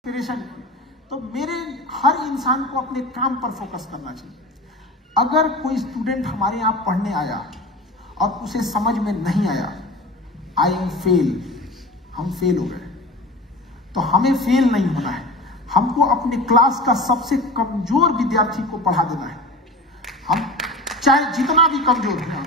Inspiration. तो मेरे हर इंसान को अपने काम पर फोकस करना चाहिए। अगर कोई स्टूडेंट हमारे यहाँ पढ़ने आया और उसे समझ में नहीं आया, आई एम फेल, हम फेल हो गए, तो हमें फेल नहीं होना है। हमको अपने क्लास का सबसे कमजोर विद्यार्थी को पढ़ा देना है। हम चाहे जितना भी कमजोर हो,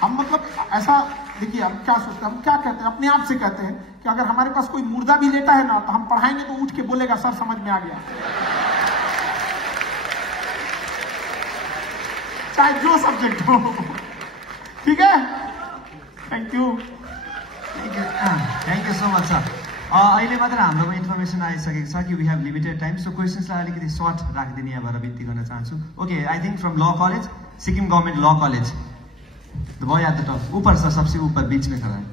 हम मतलब ऐसा देखिए, हम क्या सोचते हैं, हम क्या कहते हैं, अपने आप से कहते हैं कि अगर हमारे पास कोई मुर्दा भी लेटा है ना, तो हम पढ़ाएंगे तो उठ के बोलेगा सर समझ में आ गया, चाहे जो सब्जेक्ट हो। ठीक है, thank you so much sir. अहिले मात्र हाम्रोमा इन्फर्मेसन आइसकेको छ कि वी हेभ लिमिटेड टाइम, सो क्वेसन्सलाई अलिकति सर्ट राखिदिने यहाँबाट बिन्ती गर्न चाहन्छु। Okay, I think from law college, Sikkim government law college, the boy at the top, ऊपर सर, सबसे ऊपर बीच में खड़ा है।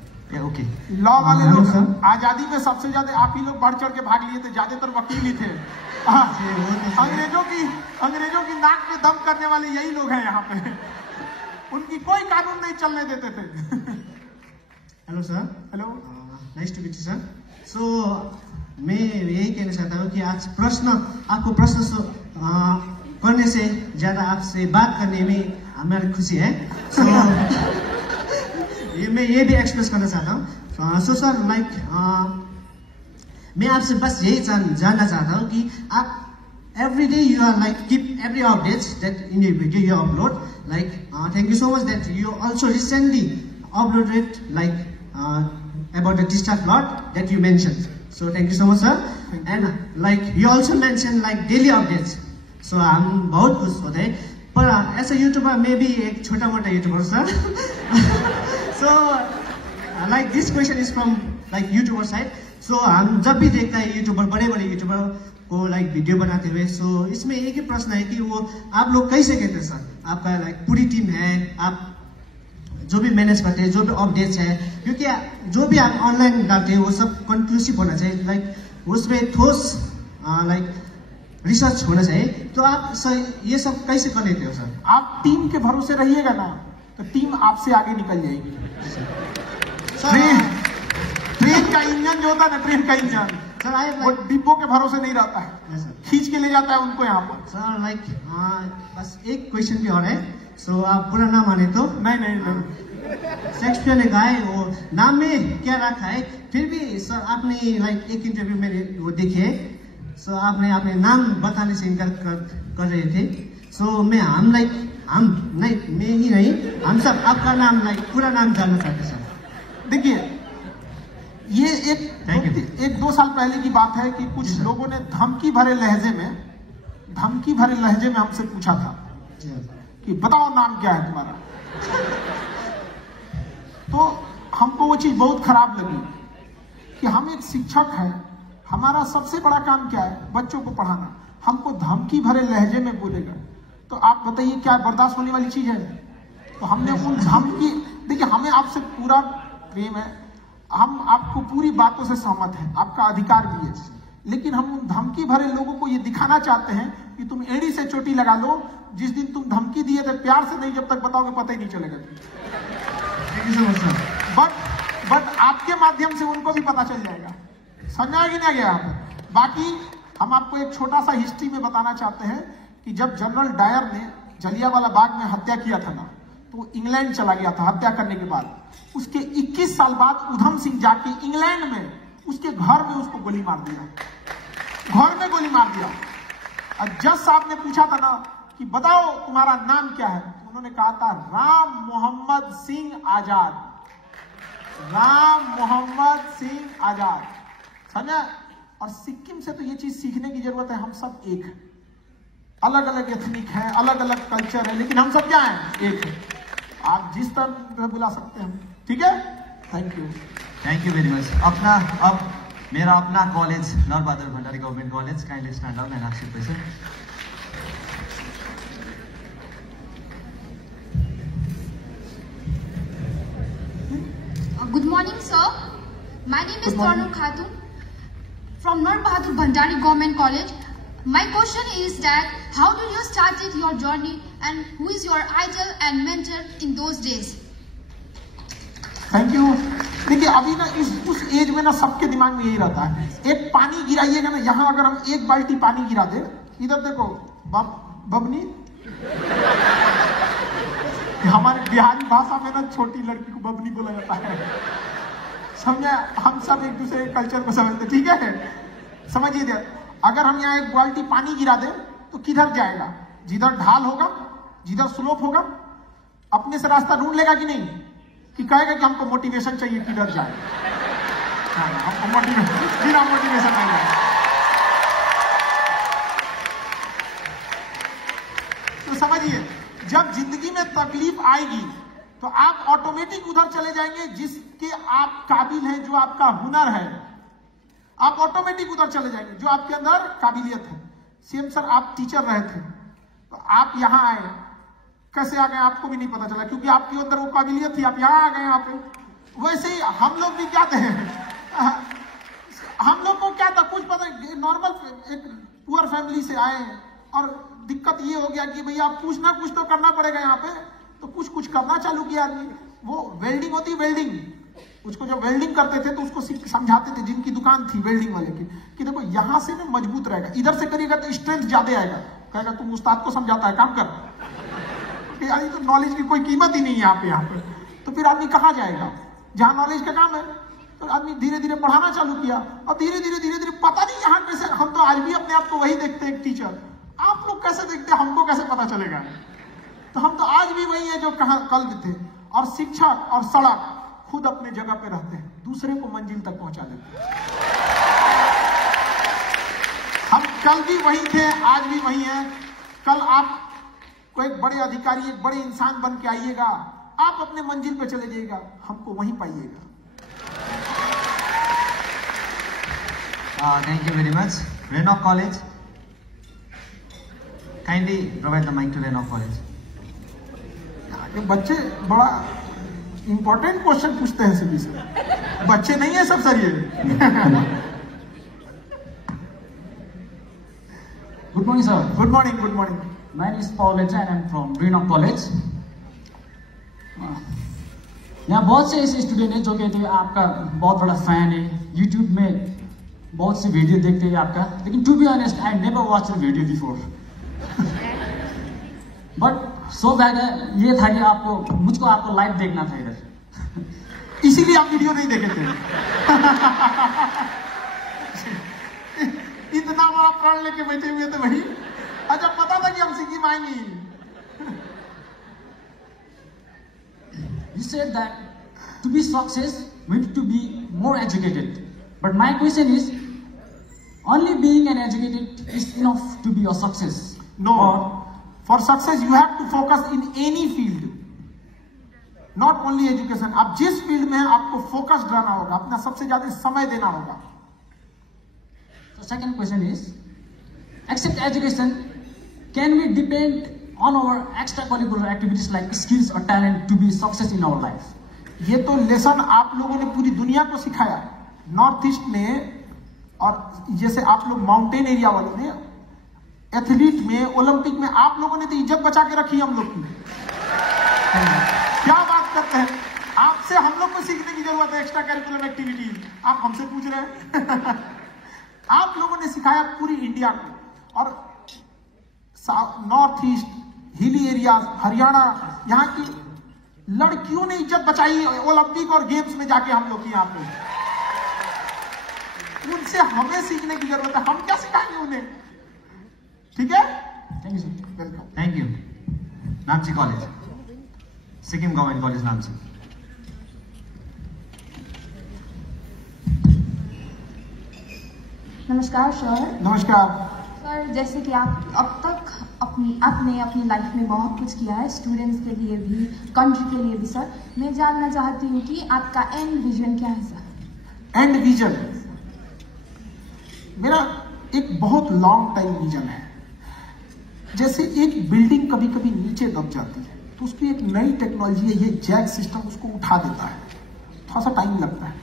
ओके, लॉ वाले लोग आजादी में सबसे ज्यादा आप ही लोग बढ़ चढ़ के भाग लिए थे, ज्यादातर वकील ही थे। अंग्रेजों की नाक पे दम करने वाले यही लोग हैं यहाँ पे, उनकी कोई कानून नहीं चलने देते थे। Hello sir. Hello, nice to meet you sir. So मैं यही कहना चाहता हूँ कि आज आपको प्रश्न करने से ज़्यादा आपसे बात करने में हमारी खुशी है। सो मैं ये भी एक्सप्रेस करना चाहता हूँ। सो सर, मैं आपसे बस यही जानना चाहता हूँ कि आप every day you are keep every updates that in your video you upload, thank you so much that you also recently uploaded about the Tista flood that you mentioned, so thank you so much sir. And you also mentioned daily updates, so I'm बहुत खुश होता है। पर as a YouTuber मैं भी एक छोटा मोटा YouTuber sir. So this question is from YouTuber side, so हम जब भी देखता है YouTuber, बड़े बड़े YouTuber को वीडियो बनाते हुए, सो इसमें एक ही प्रश्न है कि वो आप लोग कैसे कहते हैं सर, आपका पूरी टीम है, आप जो भी मैनेज करते हैं, जो भी अपडेट्स है, क्योंकि जो भी आप ऑनलाइन डालते हैं वो सब कंक्लूसिव होना चाहिए, उसमें ठोस रिसर्च होना चाहिए। तो आप ये सब कैसे कर लेते हो सर? आप टीम के भरोसे रहिएगा ना, तो टीम आपसे आगे निकल जाएगी। ट्रेन का इंजन जो होता है ना, ट्रेन का इंजन सर, वो डिब्बों के भरोसे नहीं रहता है, खींच के ले जाता है उनको यहाँ पर। सर बस एक क्वेश्चन भी और है, सो आप पूरा नाम आने तो नहीं। शेक्सपियर ने कहा है वो नाम में क्या रखा है, फिर भी सर आपने एक इंटरव्यू में वो देखे, सो आपने अपने नाम बताने से इनकार कर रहे थे। सो मैं हम सब आपका नाम पूरा नाम जानना चाहते सर। देखिए, ये एक दो साल पहले की बात है कि कुछ लोगों ने धमकी भरे लहजे में हमसे पूछा था कि बताओ नाम क्या है तुम्हारा। तो हमको वो चीज बहुत खराब लगी कि हम एक शिक्षक हैं, हमारा सबसे बड़ा काम क्या है, बच्चों को पढ़ाना, हमको धमकी भरे लहजे में बोलेगा, तो आप बताइए क्या बर्दाश्त होने वाली चीज है? तो हमने उन धमकी, देखिए हमें आपसे पूरा प्रेम है, हम आपको पूरी बातों से सहमत हैं, आपका अधिकार भी है, लेकिन हम उन धमकी भरे लोगों को ये दिखाना चाहते हैं कि तुम एड़ी से चोटी लगा लो, जिस दिन तुम धमकी दिए थे प्यार से नहीं, जब तक बताओगे पता ही नहीं चलेगा। बट आपके माध्यम से उनको भी पता चल जाएगा, समझा कि नहीं गया? बाकी हम आपको एक छोटा सा हिस्ट्री में बताना चाहते हैं कि जब जनरल डायर ने जलियांवाला बाग में हत्या किया था ना, तो इंग्लैंड चला गया था हत्या करने के बाद। उसके 21 साल बाद उधम सिंह जाके इंग्लैंड में उसके घर में उसको गोली मार दिया, घर में गोली मार दिया। और जज साहब ने पूछा था ना कि बताओ तुम्हारा नाम क्या है, तो उन्होंने कहा था राम मोहम्मद सिंह आजाद, राम मोहम्मद सिंह आजाद, समझा? और सिक्किम से तो ये चीज सीखने की जरूरत है, हम सब एक हैं, अलग अलग एथनिक हैं, अलग अलग कल्चर है, लेकिन हम सब क्या हैं, एक है। आप जिस तरह बुला सकते हैं, ठीक है? Thank you very much. अब मेरा अपना college Narbahadur Bhandari government college, kindly stand up and ask your question. Good morning, sir. My name is Tarnur Khatun from Narbhadur Bhandari Government College. My question is that how did you started your journey and who is your idol and mentor in those days? Thank you. देखिए अभी ना उस as में ना सबके दिमाग में यही रहता है, एक पानी गिराइएगा ना, यहाँ अगर हम एक बाल्टी पानी गिरा दे, इधर देखो बबनी, हमारे बिहारी भाषा में ना छोटी लड़की को बबनी बोला जाता है, समझे? हम सब एक दूसरे कल्चर को समझते, ठीक है? समझिए, अगर हम यहाँ एक बाल्टी पानी गिरा दे तो किधर जाएगा? जिधर ढाल होगा, जिधर स्लोप होगा, अपने से रास्ता ढूंढ लेगा कि नहीं? कि कहेगा कि हमको मोटिवेशन चाहिए किधर जाए? हमको बिना मोटिवेशन नहीं जाए। तो समझिए, जब जिंदगी में तकलीफ आएगी तो आप ऑटोमेटिक उधर चले जाएंगे जिसके आप काबिल हैं, जो आपका हुनर है, आप ऑटोमेटिक उधर चले जाएंगे जो आपके अंदर काबिलियत है। सीएम सर, आप टीचर रहे थे तो आप यहाँ आए, कैसे आ गए आपको भी नहीं पता चला, क्योंकि आपके अंदर वो काबिलियत थी, आप यहाँ आ गए यहाँ पे। वैसे ही हम लोग भी क्या थे, हम लोग को क्या था कुछ पता, नॉर्मल एक पुअर फैमिली से आए और दिक्कत ये हो गया कि भैया कुछ ना कुछ तो करना पड़ेगा यहाँ पे, तो कुछ करना चालू किया आदमी। वो वेल्डिंग होती, वेल्डिंग, उसको जब वेल्डिंग करते थे तो उसको समझाते थे, जिनकी दुकान थी वेल्डिंग वाले की, कि देखो यहाँ से ना मजबूत रहेगा, इधर से करिएगा तो स्ट्रेंथ ज्यादा आएगा। कहेगा तुम उस्ताद को समझाता है, काम कर। यार तो नॉलेज की कोई कीमत ही नहीं है यहाँ पे। तो फिर आदमी कहाँ जाएगा जहाँ नॉलेज का काम है? तो आदमी धीरे धीरे पढ़ाना चालू किया और धीरे धीरे पता नहीं यहाँ कैसे, हम तो आज भी अपने आप को वही देखते हैं एक टीचर, आप लोग कैसे देखते हैं हमको कैसे पता चलेगा? तो हम तो आज भी वही है जो कहाँ कल भी थे। और शिक्षक और सड़क खुद अपने जगह पे रहते हैं, दूसरे को मंजिल तक पहुंचा देते हैं। हम कल भी वही थे, आज भी वही है। कल आप कोई एक बड़े अधिकारी, एक बड़े इंसान बन के आइएगा, आप अपने मंजिल पे चले जाइएगा, हमको वहीं पाइएगा। Thank you very much. Renock College. Kindly provide the mic to Renock College. ये बच्चे बड़ा इंपॉर्टेंट क्वेश्चन पूछते हैं सभी से, बच्चे नहीं है सब सर ये। Good morning, sir. Good morning, good morning. My name is Paul Lecha and I'm from Renock College. यहाँ बहुत से ऐसे स्टूडेंट हैं जो कहते हैं आपका बहुत बड़ा फैन है, यूट्यूब में बहुत सी वीडियो देखते हैं आपका, लेकिन to be honest I never watch a video before. But सौभाग्य ये था कि मुझको आपको लाइव देखना था इधर, इसीलिए आप वीडियो नहीं देखे थे। इतना बड़ा प्रण लेके बैठे हुए थे वही, अच्छा पता था कि हम सिक्किम आएंगे। You said that to be success we need to be more educated, but my question is, only being an educated is enough to be a success? No, for success you have to focus in any field, not only education. आप जिस field में हैं आपको focused रहना होगा, अपना सबसे ज्यादा समय देना होगा। So second question is, except education, can we depend on our extracurricular activities like skills or talent to be success in our life? ये तो लेसन आप लोगों ने पूरी दुनिया को सिखाया नॉर्थ ईस्ट में, और जैसे आप लोग माउंटेन एरिया वालों ने, एथलीट में, ओलंपिक में आप लोगों ने तो इज्जत बचा के रखी हम लोग की। क्या बात करते हैं, आपसे हम लोग को सीखने की जरूरत है एक्स्ट्रा करिकुलर एक्टिविटीज, आप हमसे पूछ रहे हैं। आप लोगों ने सिखाया पूरी इंडिया को, और north east, hilly area, Haryana, यहाँ की लड़कियों ने इज्जत बचाई ओलंपिक और गेम्स में जाके हम लोग की। यहाँ पे उनसे हमें सीखने की जरूरत है, हम क्या सिखाएंगे उन्हें? ठीक है, thank you sir. Welcome. Thank you. Namchi College. Sikkim Government College, Namchi. नमस्कार सर। नमस्कार सर, जैसे कि आप अब तक आपने अपनी लाइफ में बहुत कुछ किया है, स्टूडेंट्स के लिए भी, कंट्री के लिए भी। सर, मैं जानना चाहती हूँ कि आपका एंड विजन क्या है सर? एंड विजन मेरा एक बहुत लॉन्ग टाइम विजन है। जैसे एक बिल्डिंग कभी कभी नीचे दब जाती है तो उसकी एक नई टेक्नोलॉजी है, ये जैक सिस्टम उसको उठा देता है, थोड़ा सा टाइम लगता है।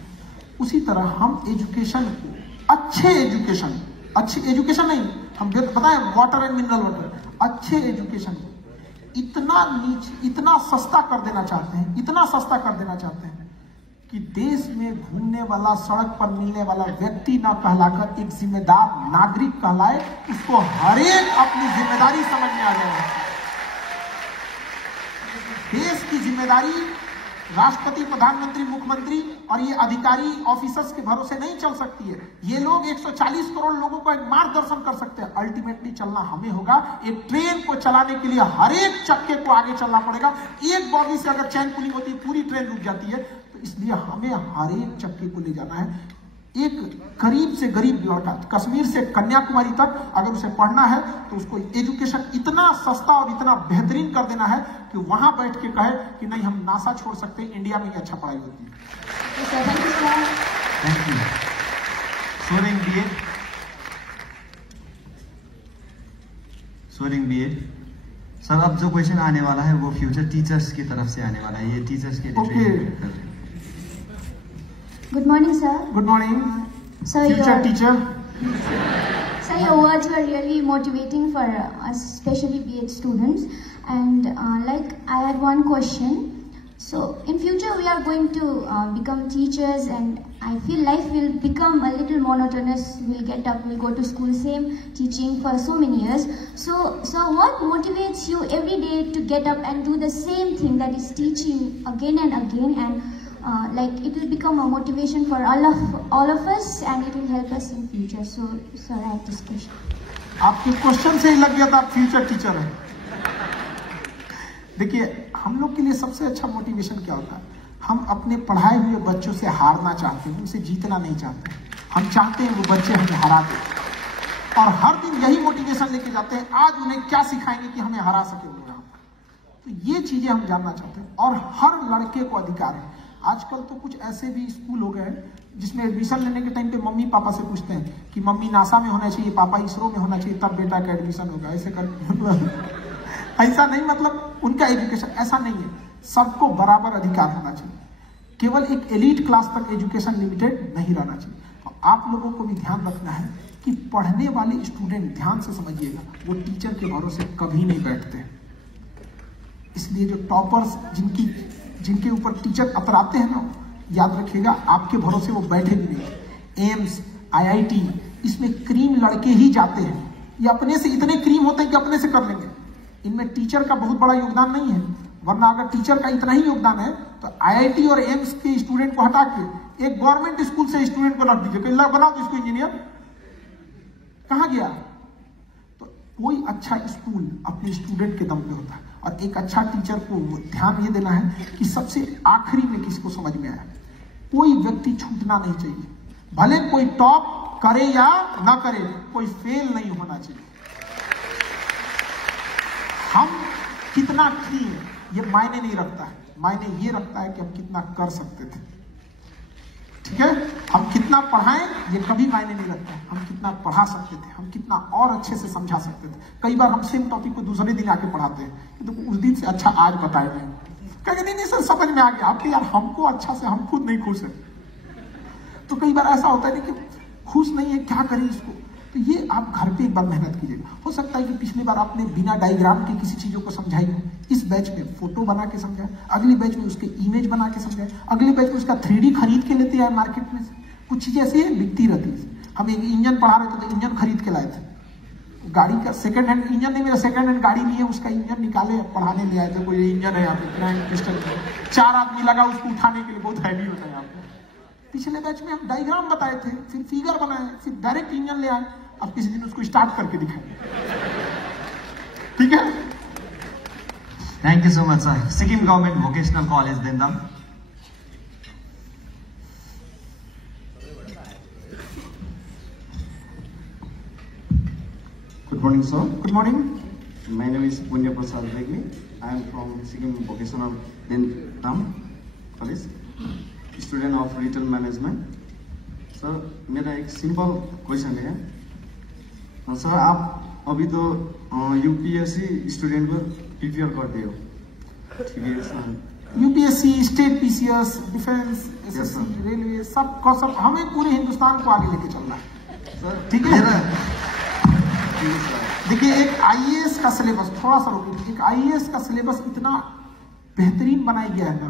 उसी तरह हम एजुकेशन को, अच्छे एजुकेशन नहीं, हम बताएं वाटर एंड मिनरल वाटर, अच्छे एजुकेशन को इतना नीचे, इतना सस्ता कर देना चाहते हैं, इतना सस्ता कर देना चाहते हैं कि देश में घूमने वाला, सड़क पर मिलने वाला व्यक्ति न कहलाकर एक जिम्मेदार नागरिक कहलाए, उसको हर एक अपनी जिम्मेदारी समझ में आ जाए। देश की जिम्मेदारी राष्ट्रपति, प्रधानमंत्री, मुख्यमंत्री और ये अधिकारी ऑफिसर्स के भरोसे नहीं चल सकती है। ये लोग 140 करोड़ लोगों का मार्गदर्शन कर सकते हैं, अल्टीमेटली चलना हमें होगा। एक ट्रेन को चलाने के लिए हर एक चक्के को आगे चलना पड़ेगा। एक बॉगी से अगर चैन पुलिंग होती है, पूरी ट्रेन रुक जाती है। तो इसलिए हमें हर एक चक्के को ले जाना है। एक गरीब से गरीब लड़का, कश्मीर से कन्याकुमारी तक अगर उसे पढ़ना है तो उसको एजुकेशन इतना सस्ता और इतना बेहतरीन कर देना है कि वहां बैठ के कहे कि नहीं, हम नासा छोड़ सकते हैं, इंडिया में ही अच्छा पढ़ाई होती है। Thank you. Soaring B Ed, soaring B Ed sir, अब जो क्वेश्चन आने वाला है वो फ्यूचर टीचर्स की तरफ से आने वाला है। ये टीचर्स के लिए Good morning, sir. Good morning Sir, future teacher. sir, your words were really motivating for us, especially BEd students. And I had one question. So, in future, we are going to become teachers, and I feel life will become a little monotonous. We'll get up, we'll go to school, same teaching for so many years. So, what motivates you every day to get up and do the same thing, that is teaching again and again, and it will become a motivation for all of us, and it will help us in future. So, sir, I have this question. आपके question से ही लग गया था आप future teacher हैं। देखिए, हम लोग के लिए सबसे अच्छा मोटिवेशन क्या होता है? हम अपने पढ़ाए हुए बच्चों से हारना चाहते हैं, उनसे जीतना नहीं चाहते। हम चाहते हैं वो बच्चे हमें हरा दें, और हर दिन यही मोटिवेशन लेके जाते हैं, आज उन्हें क्या सिखाएंगे कि हमें हरा सके वो यहाँ। तो ये चीजें हम जानना चाहते हैं, और हर लड़के को अधिकार है। आजकल तो कुछ ऐसे भी स्कूल हो गए हैं जिसमें एडमिशन लेने के टाइम पे मम्मी पापा से पूछते हैं कि मम्मी नासा में होना चाहिए, पापा इसरो में होना चाहिए, तब बेटा का एडमिशन होगा। ऐसे कर ऐसा नहीं, मतलब उनका एजुकेशन ऐसा नहीं है। सबको बराबर अधिकार होना चाहिए। केवल एक एलीट क्लास तक एजुकेशन लिमिटेड नहीं रहना चाहिए। तो आप लोगों को भी ध्यान रखना है कि पढ़ने वाले स्टूडेंट, ध्यान से समझिएगा, वो टीचर के भरोसे कभी नहीं बैठते। इसलिए जो टॉपर्स, जिनके ऊपर टीचर अतराते हैं ना, याद रखिएगा आपके भरोसे वो बैठे भी नहीं। एम्स, IIT, इसमें क्रीम लड़के ही जाते हैं। ये अपने से इतने क्रीम होते हैं कि अपने से कर लेंगे। इनमें टीचर का बहुत बड़ा योगदान नहीं है, वरना अगर टीचर का इतना ही योगदान है तो IIT और एम्स के स्टूडेंट को हटा के एक गवर्नमेंट स्कूल से स्टूडेंट को रख दीजिए, बनाओ तो इसको इंजीनियर, कहाँ गया? तो कोई अच्छा स्कूल अपने स्टूडेंट के दम पे होता है। और एक अच्छा टीचर को ध्यान ये देना है कि सबसे आखिरी में किसको समझ में आया। कोई व्यक्ति छूटना नहीं चाहिए, भले कोई टॉप करे या ना करे, कोई फेल नहीं होना चाहिए। हम कितना किए ये मायने नहीं रखता है, मायने ये रखता है कि हम कितना कर सकते थे। ठीक है, हम कितना पढ़ाएं ये कभी मायने नहीं रखता है, हम कितना पढ़ा सकते थे, हम कितना और अच्छे से समझा सकते थे। कई बार हम सेम टॉपिक को दूसरे दिन आके पढ़ाते हैं, तो उस दिन से अच्छा आज बताए गए, कहेंगे नहीं सर समझ में आ गया आपके, यार हमको अच्छा से, हम खुद नहीं खुश है। तो कई बार ऐसा होता है कि खुश नहीं है, क्या करें इसको। तो ये आप घर पे एक बार मेहनत कीजिएगा। हो सकता है कि पिछली बार आपने बिना डायग्राम के किसी चीजों को समझाई हो, इस बैच में फोटो बना के समझाए, अगली बैच में उसके इमेज बना के समझाए, अगले बैच में उसका 3D खरीद के लेते आए मार्केट में। कुछ चीजें ऐसी बिकती रहती है। हम एक इंजन पढ़ा रहे थे तो इंजन खरीद के लाए थे, गाड़ी का सेकंड हैंड इंजन नहीं, मेरा सेकंड हैंड गाड़ी नहीं है, उसका इंजन निकाले पढ़ाने ले आए थे। कोई इंजन है यहाँ पे, 4 आदमी लगा उसको उठाने के लिए, बहुत हैवी होता है यहाँ पे। पिछले बैच में हम डायग्राम बताए थे, फिर फिगर बनाए, फिर डायरेक्ट इंजन ले आए। अब किसी दिन उसको स्टार्ट करके दिखाएंगे, ठीक है? Thank you so much sir. Sikkim Government Vocational College Dentam. Good morning, sir. Good morning. My name is Punya Prasad Regmi. I am from Sikkim Vocational Dam College, student of Retail Management. Sir, मेरा एक simple question है। Sir, आप अभी तो UPSC student को prepare करते हो, ठीक है sir? UPSC, state PCS, defence, SSC, railway, सब हमें पूरे हिंदुस्तान को आगे लेके चलना है सर, ठीक है? देखिए, एक IAS का सिलेबस, थोड़ा सा रुकिए, एक IAS का सिलेबस इतना बेहतरीन बनाया गया है ना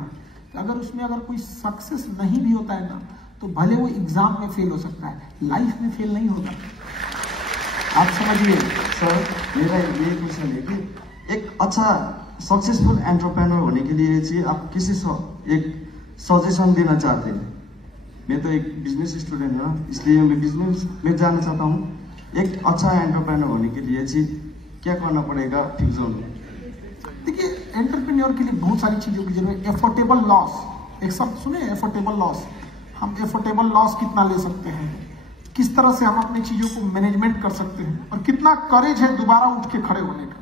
कि अगर उसमें अगर कोई सक्सेस नहीं भी होता है ना, तो भले वो एग्जाम में फेल हो सकता है, लाइफ में फेल नहीं होता। आप समझिए। सर मेरा ये क्वेश्चन है कि एक अच्छा सक्सेसफुल एंटरप्रेन्योर होने के लिए चाहिए आप किसी एक सजेशन देना चाहते हैं? मैं तो एक बिजनेस स्टूडेंट हूँ, इसलिए मैं बिजनेस में जाना चाहता हूँ। एक अच्छा एंटरप्रेन्योर होने के लिए चाहिए क्या करना पड़ेगा फ्यूचर में? देखिए, एंटरप्रेन्योर के लिए बहुत सारी चीजों की जरूरत है। एफोर्डेबल लॉस, एक शब्द सुने, एफोर्डेबल लॉस। हम एफोर्डेबल लॉस कितना ले सकते हैं, किस तरह से हम अपनी चीजों को मैनेजमेंट कर सकते हैं, और कितना करेज है दोबारा उठ के खड़े होने का।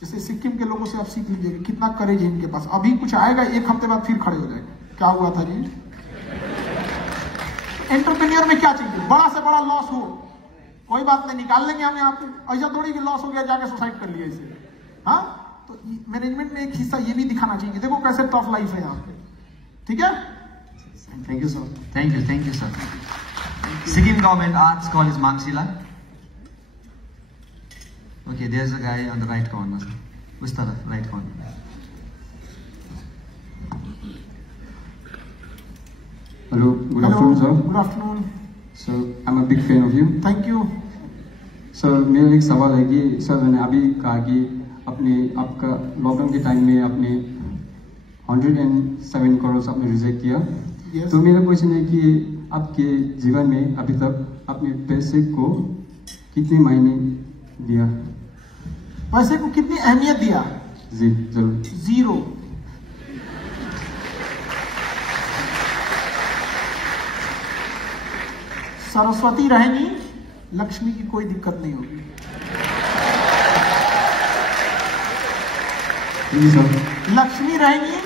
जैसे सिक्किम के लोगों से आप सीख लीजिएगा कितना करेज है इनके पास। अभी कुछ आएगा, एक हफ्ते बाद फिर खड़े हो जाएगा। क्या हुआ था जी? एंटरप्रेन्योर में क्या चाहिए? बड़ा से बड़ा लॉस हो, कोई बात नहीं, निकाल लेंगे हम यहाँ पे। ऐसा थोड़ी कि लॉस हो गया जाके सुसाइड कर लिया इसे। हाँ, तो मैनेजमेंट में एक हिस्सा ये भी दिखाना चाहिए, देखो कैसे टफ लाइफ है यहाँ पे। ठीक है, thank you sir. Thank you sir. Sikkim Government Arts College Mangshila. Okay, there is a guy on the right corner, उस तरफ right corner. Hello, good afternoon, sir. Good afternoon So, I'm a big fan of you. Thank you. Sir मेरा एक सवाल है कि sir मैंने अभी कहा कि आपका लॉकडाउन के टाइम में आपने 107 करोड़ आपने रिजेक्ट किया। Yes. तो मेरा क्वेश्चन है कि आपके जीवन में अभी तक आपने पैसे को कितने मायने दिया? पैसे को कितनी अहमियत दिया? जी जरूर। जीरो। सरस्वती रहेंगी, लक्ष्मी की कोई दिक्कत नहीं होगी। जी सर। लक्ष्मी रहेंगी,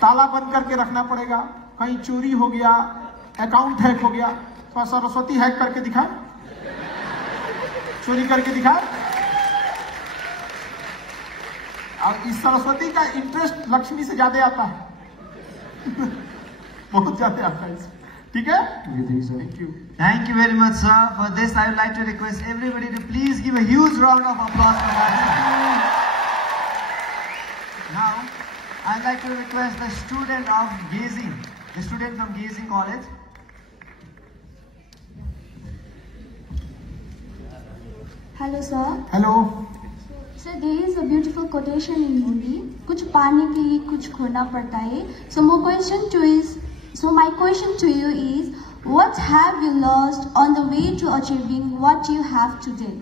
ताला बंद करके रखना पड़ेगा, कहीं चोरी हो गया, अकाउंट हैक हो गया, तो सरस्वती हैक करके दिखा, चोरी करके दिखा। और इस सरस्वती का इंटरेस्ट लक्ष्मी से ज्यादा आता है बहुत ज्यादा आता है। ठीक है, thank you. Thank you very much, sir. For this, I would like to request everybody to please give a huge round of applause for that. Now, I'd like to request the student of Gazing, the student from Gazing College. Hello, sir. Hello. Sir, there is a beautiful quotation in Hindi. कुछ पाने के लिए कुछ खोना पड़ता है. So my question to you is, what have you lost on the way to achieving what you have today?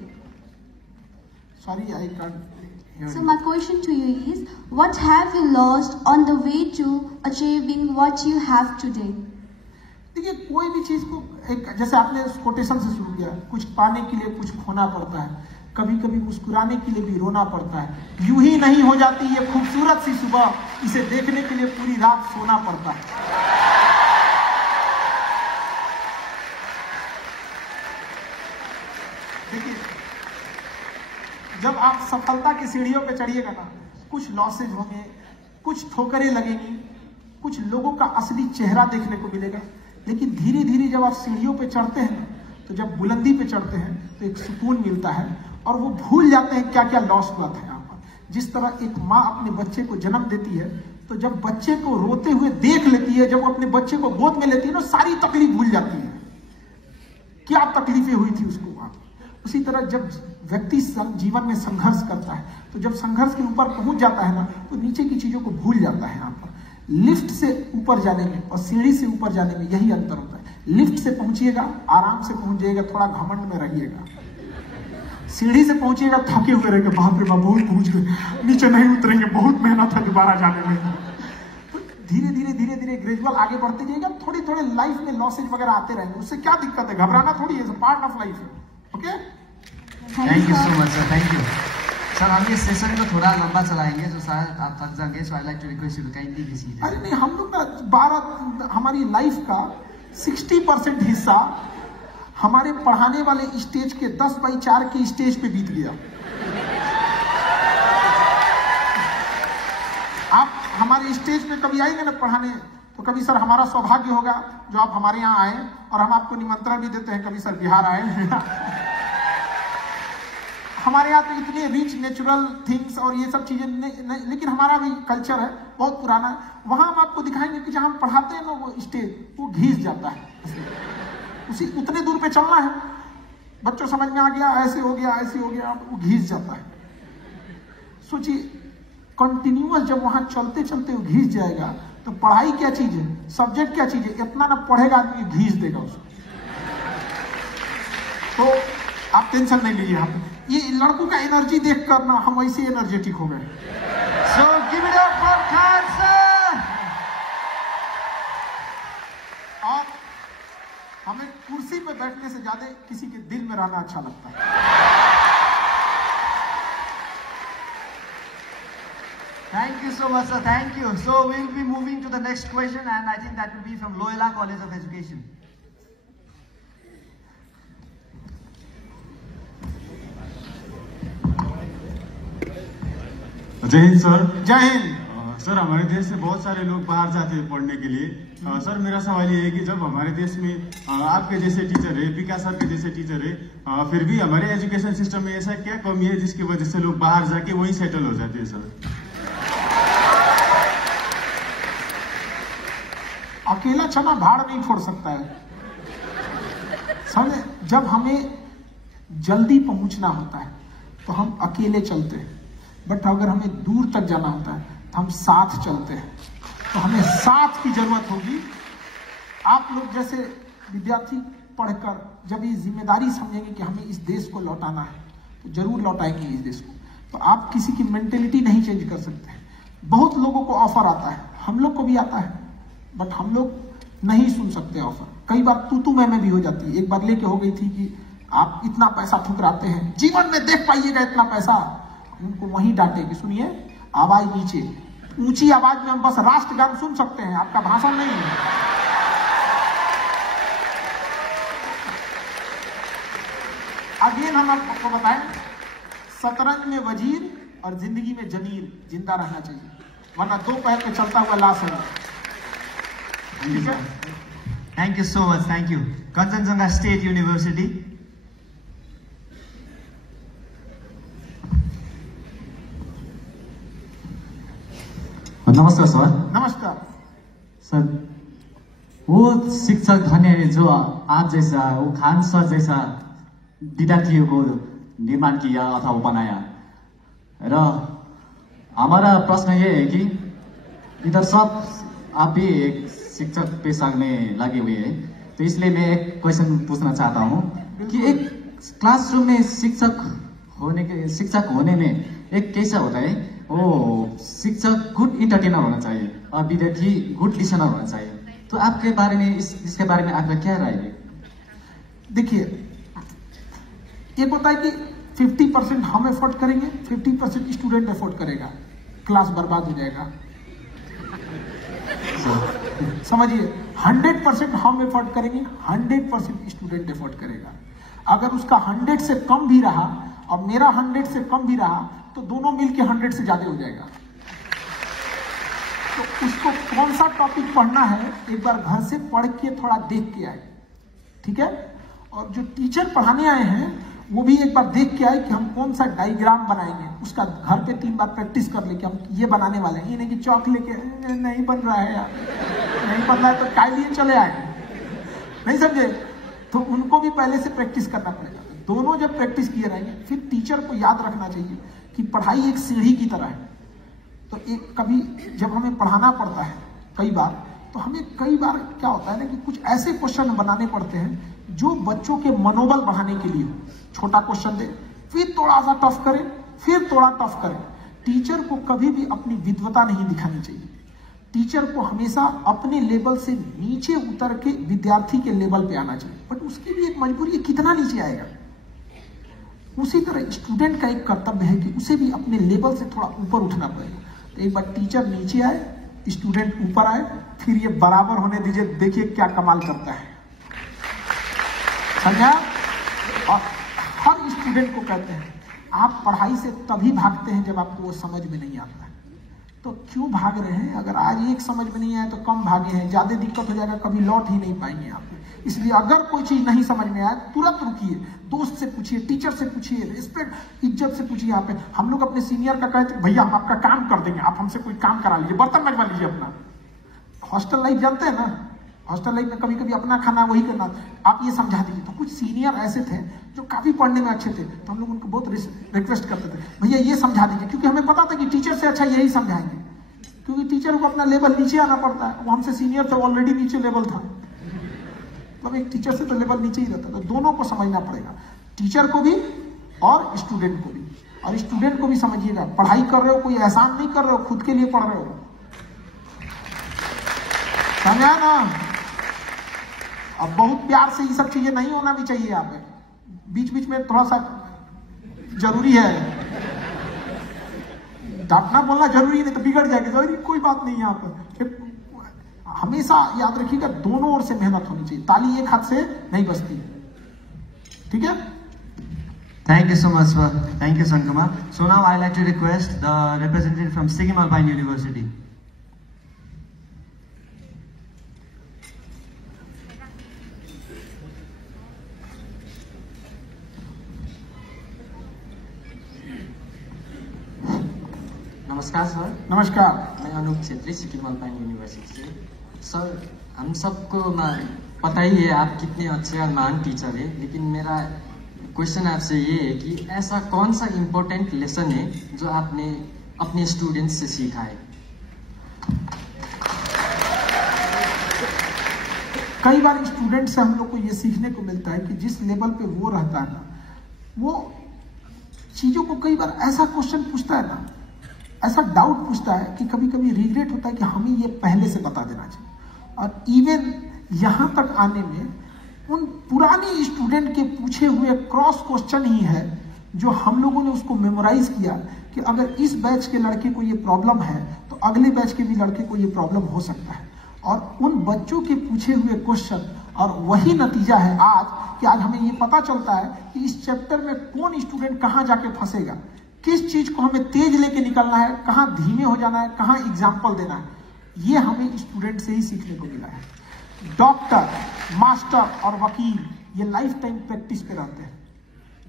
Sorry, I can't hear So you. my question to you is, what have you lost on the way to achieving what you have today? देखिए, कोई भी चीज को एक, जैसे आपने quotation से शुरू किया, कुछ पाने के लिए कुछ खोना पड़ता है, कभी कभी मुस्कुराने के लिए भी रोना पड़ता है। यूं ही नहीं हो जाती ये खूबसूरत सी सुबह, इसे देखने के लिए पूरी रात सोना पड़ता है। देखिए, जब आप सफलता की सीढ़ियों पे चढ़िएगा ना, कुछ लॉसेज होंगे, कुछ ठोकरें लगेंगी, कुछ लोगों का असली चेहरा देखने को मिलेगा, लेकिन धीरे धीरे जब आप सीढ़ियों पे चढ़ते हैं, तो जब बुलंदी पे चढ़ते हैं तो एक सुकून मिलता है, और वो भूल जाते हैं क्या क्या लॉस हुआ था यहाँ पर। जिस तरह एक माँ अपने बच्चे को जन्म देती है, तो जब बच्चे को रोते हुए देख लेती है, जब वो अपने बच्चे को गोद में लेती है ना, सारी तकलीफ भूल जाती है, क्या तकलीफें हुई थी उसको वहां। उसी तरह जब व्यक्ति जीवन में संघर्ष करता है, तो जब संघर्ष के ऊपर पहुंच जाता है ना, तो नीचे की चीजों को भूल जाता है। यहाँ पर लिफ्ट से ऊपर जाने में और सीढ़ी से ऊपर जाने में यही अंतर होता है। लिफ्ट से पहुंचिएगा, आराम से पहुंचिएगा, थोड़ा घमंड में रहिएगा। सीढ़ी से पहुंचिएगा, थके हुए रहेंगे, बाप रे बाप बहुत पहुंच गए, नीचे नहीं उतरेंगे, बहुत मेहनत है दोबारा जाने में। तो धीरे धीरे ग्रेजुअल आगे बढ़ते जाइएगा। थोड़ी थोड़े लाइफ में लॉसेज वगैरह आते रहेंगे, उससे क्या दिक्कत है, घबराना थोड़ी है, पार्ट ऑफ लाइफ है। Okay, thank you so much sir, thank you sir. हम इस सेशन को थोड़ा लंबा चलाएंगे, जो शायद आप थक जाएंगे, so I like to request you to kindly be seated. अरे नहीं, हम लोग ना हमारी लाइफ का 60% हिस्सा हमारे पढ़ाने वाले स्टेज के 10x4 के स्टेज पे बीत गया। आप हमारे स्टेज पे कभी आएंगे ना पढ़ाने, तो कभी सर हमारा सौभाग्य होगा जो आप हमारे यहाँ आए, और हम आपको निमंत्रण भी देते हैं, कभी सर बिहार आए हमारे यहाँ तो इतने रिच नेचुरल थिंग्स और ये सब चीजें लेकिन हमारा भी कल्चर है बहुत पुराना है। वहां हम आपको दिखाएंगे कि जहां हम पढ़ाते हैं ना वो स्टेज वो घिस जाता है, उसी उतने दूर पे चलना है, बच्चों समझ में आ गया, ऐसे हो गया ऐसे हो गया, वो घिस जाता है। सोचिए कंटिन्यूअस जब वहां चलते चलते वो घिस जाएगा तो पढ़ाई क्या चीज है, सब्जेक्ट क्या चीज है, इतना ना पढ़ेगा आदमी घिस देगा उसको। तो आप टेंशन नहीं लीजिए, आप ये लड़कों का एनर्जी देख कर ना हम वैसे एनर्जेटिक हो गए। So give it up for Khan sir. और हमें कुर्सी पे बैठने से ज्यादा किसी के दिल में रहना अच्छा लगता है। Thank you so much, sir. Thank you. So we'll be moving to the next question, and I think that will be from Loyola College of Education. जय हिंद सर। जय हिंद। सर हमारे देश से बहुत सारे लोग बाहर जाते हैं पढ़ने के लिए। सर मेरा सवाल ये है कि जब हमारे देश में आपके जैसे टीचर है, विकास सर के जैसे टीचर है, फिर भी हमारे एजुकेशन सिस्टम में ऐसा क्या कमी है जिसकी वजह से लोग बाहर जाके वहीं सेटल हो जाते हैं सर? अकेला चना भाड़ नहीं फोड़ सकता है। समझे, जब हमें जल्दी पहुंचना होता है तो हम अकेले चलते हैं, बट अगर हमें दूर तक जाना होता है तो हम साथ चलते हैं। तो हमें साथ की जरूरत होगी। आप लोग जैसे विद्यार्थी पढ़कर जब ये जिम्मेदारी समझेंगे कि हमें इस देश को लौटाना है तो जरूर लौटाएंगे इस देश को। तो आप किसी की मेंटेलिटी नहीं चेंज कर सकते। बहुत लोगों को ऑफर आता है, हम लोग को भी आता है, बट हम लोग नहीं सुन सकते ऑफर। कई बार तू मैं भी हो जाती है। एक बार लेके हो गई थी कि आप इतना पैसा ठुकराते हैं, जीवन में देख पाइएगा इतना पैसा। उनको वहीं डांटे कि सुनिए आवाज नीचे, ऊंची आवाज में हम बस राष्ट्रगान सुन सकते हैं, आपका भाषण नहीं है। अगेन हम आपको बताएं, शतरंज में वजीर और जिंदगी में जनीर जिंदा रहना चाहिए, वरना दो पैर पे चलता हुआ लाश है। ठीक है। Thank you so much. Thank you. Kanchenjunga State University. नमस्कार सर। नमस्कार सर। वो शिक्षक धन्य जो आप जैसा, वो खान सर जैसा विद्यार्थियों को निर्माण किया अथवा बनाया। र हमारा प्रश्न ये है कि इधर सब आप भी एक शिक्षक पेशा में लगे हुए हैं, तो इसलिए मैं एक क्वेश्चन पूछना चाहता हूँ कि एक क्लासरूम में शिक्षक होने में एक कैसा होता है, वो शिक्षक गुड इंटरटेनर होना चाहिए और विद्यार्थी गुड लिसनर होना चाहिए। तो आपके बारे में इसके बारे में आपका क्या राय है? देखिए, एक होता है कि 50% हम एफोर्ड करेंगे, 50% स्टूडेंट एफोर्ड करेगा, क्लास बर्बाद हो जाएगा। समझिए, 100% हम एफोर्ड करेंगे, 100% स्टूडेंट एफोर्ड करेगा। अगर उसका 100 से कम भी रहा और मेरा 100 से कम भी रहा तो दोनों मिलके 100 से ज्यादा हो जाएगा। तो उसको कौन सा टॉपिक पढ़ना है एक बार घर से पढ़ के थोड़ा देख के आए, ठीक है। और जो टीचर पढ़ाने आए हैं वो भी एक बार देख के आए कि हम कौन सा डायग्राम बनाएंगे, उसका घर पे 3 बार प्रैक्टिस कर ले कि हम ये बनाने वाले हैं। ये नहीं कि चौक लेके नहीं बन रहा है यार, नहीं बन रहा है तो काय लिए चले आए, नहीं समझे। तो उनको भी पहले से प्रैक्टिस करना पड़ेगा। दोनों जब प्रैक्टिस किए रहेंगे, फिर टीचर को याद रखना चाहिए कि पढ़ाई एक सीढ़ी की तरह है। तो एक कभी जब हमें पढ़ाना पड़ता है कई बार, तो हमें कई बार क्या होता है ना कि कुछ ऐसे क्वेश्चन बनाने पड़ते हैं जो बच्चों के मनोबल बढ़ाने के लिए हो। छोटा क्वेश्चन दे, फिर थोड़ा सा टफ करें, फिर थोड़ा टफ करें। टीचर को कभी भी अपनी विद्वता नहीं दिखानी चाहिए। टीचर को हमेशा अपने लेवल से नीचे उतर के विद्यार्थी के लेवल पे आना चाहिए, बट उसकी भी एक मजबूरी है कितना नीचे आएगा। उसी तरह स्टूडेंट का एक कर्तव्य है कि उसे भी अपने लेवल से थोड़ा ऊपर उठना पड़ेगा। तो एक बार टीचर नीचे आए, स्टूडेंट ऊपर आए, फिर ये बराबर होने दीजिए, देखिए क्या कमाल करता है। समझा? और हर स्टूडेंट को कहते हैं आप पढ़ाई से तभी भागते हैं जब आपको वो समझ में नहीं आता है। तो क्यों भाग रहे हैं? अगर आज एक समझ में नहीं आया तो कम भागे हैं, ज्यादा दिक्कत हो जाएगा, कभी लौट ही नहीं पाएंगे आप। इसलिए अगर कोई चीज नहीं समझ में आए तुरंत रुकिए, दोस्त से पूछिए, टीचर से पूछिए, रिस्पेक्ट इज्जत से पूछिए। यहाँ पे हम लोग अपने सीनियर का कहते हैं भैया हम आपका काम कर देंगे, आप हमसे कोई काम करा लीजिए, बर्तन मंजवा लीजिए अपना। हॉस्टल लाइफ जानते हैं ना, हॉस्टल लाइफ में कभी कभी अपना खाना वही करना, आप ये समझा दीजिए। तो कुछ सीनियर ऐसे थे जो काफी पढ़ने में अच्छे थे, तो हम लोग उनको बहुत रिक्वेस्ट करते थे भैया ये समझा दीजिए, क्योंकि हमें पता था कि टीचर से अच्छा यही समझाएंगे, क्योंकि टीचर को अपना लेवल नीचे आना पड़ता है। वो हमसे सीनियर थे, ऑलरेडी नीचे लेवल था, मतलब एक टीचर से तो लेवल नीचे ही रहता, तो दोनों को समझना पड़ेगा, टीचर को भी और स्टूडेंट को भी। और स्टूडेंट को भी समझिएगा, पढ़ाई कर रहे हो कोई एहसान नहीं कर रहे हो, खुद के लिए पढ़ रहे हो, समझा ना। अब बहुत प्यार से ये सब चीजें नहीं होना भी चाहिए, यहाँ पे बीच बीच में थोड़ा सा जरूरी है, डांटना बोलना जरूरी नहीं तो बिगड़ जाएगी, जरूरी कोई बात नहीं है। यहाँ पर हमेशा याद रखिएगा दोनों ओर से मेहनत होनी चाहिए, ताली एक हाथ से नहीं बजती, ठीक है। Thank you so much, sir. Thank you, Sankumar. So now I'd like to request the representative from Sikkim Alpine University. नमस्कार सर। नमस्कार। मैं अनूप छेत्री, सिक्किम अल्पाइन यूनिवर्सिटी से। सर हम सबको पता ही है आप कितने अच्छे और महान टीचर है, लेकिन मेरा क्वेश्चन आपसे ये है कि ऐसा कौन सा इम्पोर्टेंट लेसन है जो आपने अपने स्टूडेंट्स से सीखा है? कई बार स्टूडेंट से हम लोग को ये सीखने को मिलता है कि जिस लेवल पे वो रहता है ना, वो चीजों को कई बार ऐसा क्वेश्चन पूछता है ना, ऐसा डाउट पूछता है कि कभी कभी रिग्रेट होता है कि हमें ये पहले से बता देना चाहिए। और इवन यहाँ तक आने में उन पुराने स्टूडेंट के पूछे हुए क्रॉस क्वेश्चन ही है जो हम लोगों ने उसको मेमोराइज किया कि अगर इस बैच के लड़के को ये प्रॉब्लम है तो अगले बैच के भी लड़के को ये प्रॉब्लम हो सकता है। और उन बच्चों के पूछे हुए क्वेश्चन और वही नतीजा है आज कि आज हमें ये पता चलता है कि इस चैप्टर में कौन स्टूडेंट कहाँ जाके फंसेगा, किस चीज को हमें तेज लेके निकलना है, कहाँ धीमे हो जाना है, कहाँ एग्जाम्पल देना है। ये हमें स्टूडेंट से ही सीखने को मिला है। डॉक्टर, मास्टर और वकील ये लाइफ टाइम प्रैक्टिस पे रहते हैं,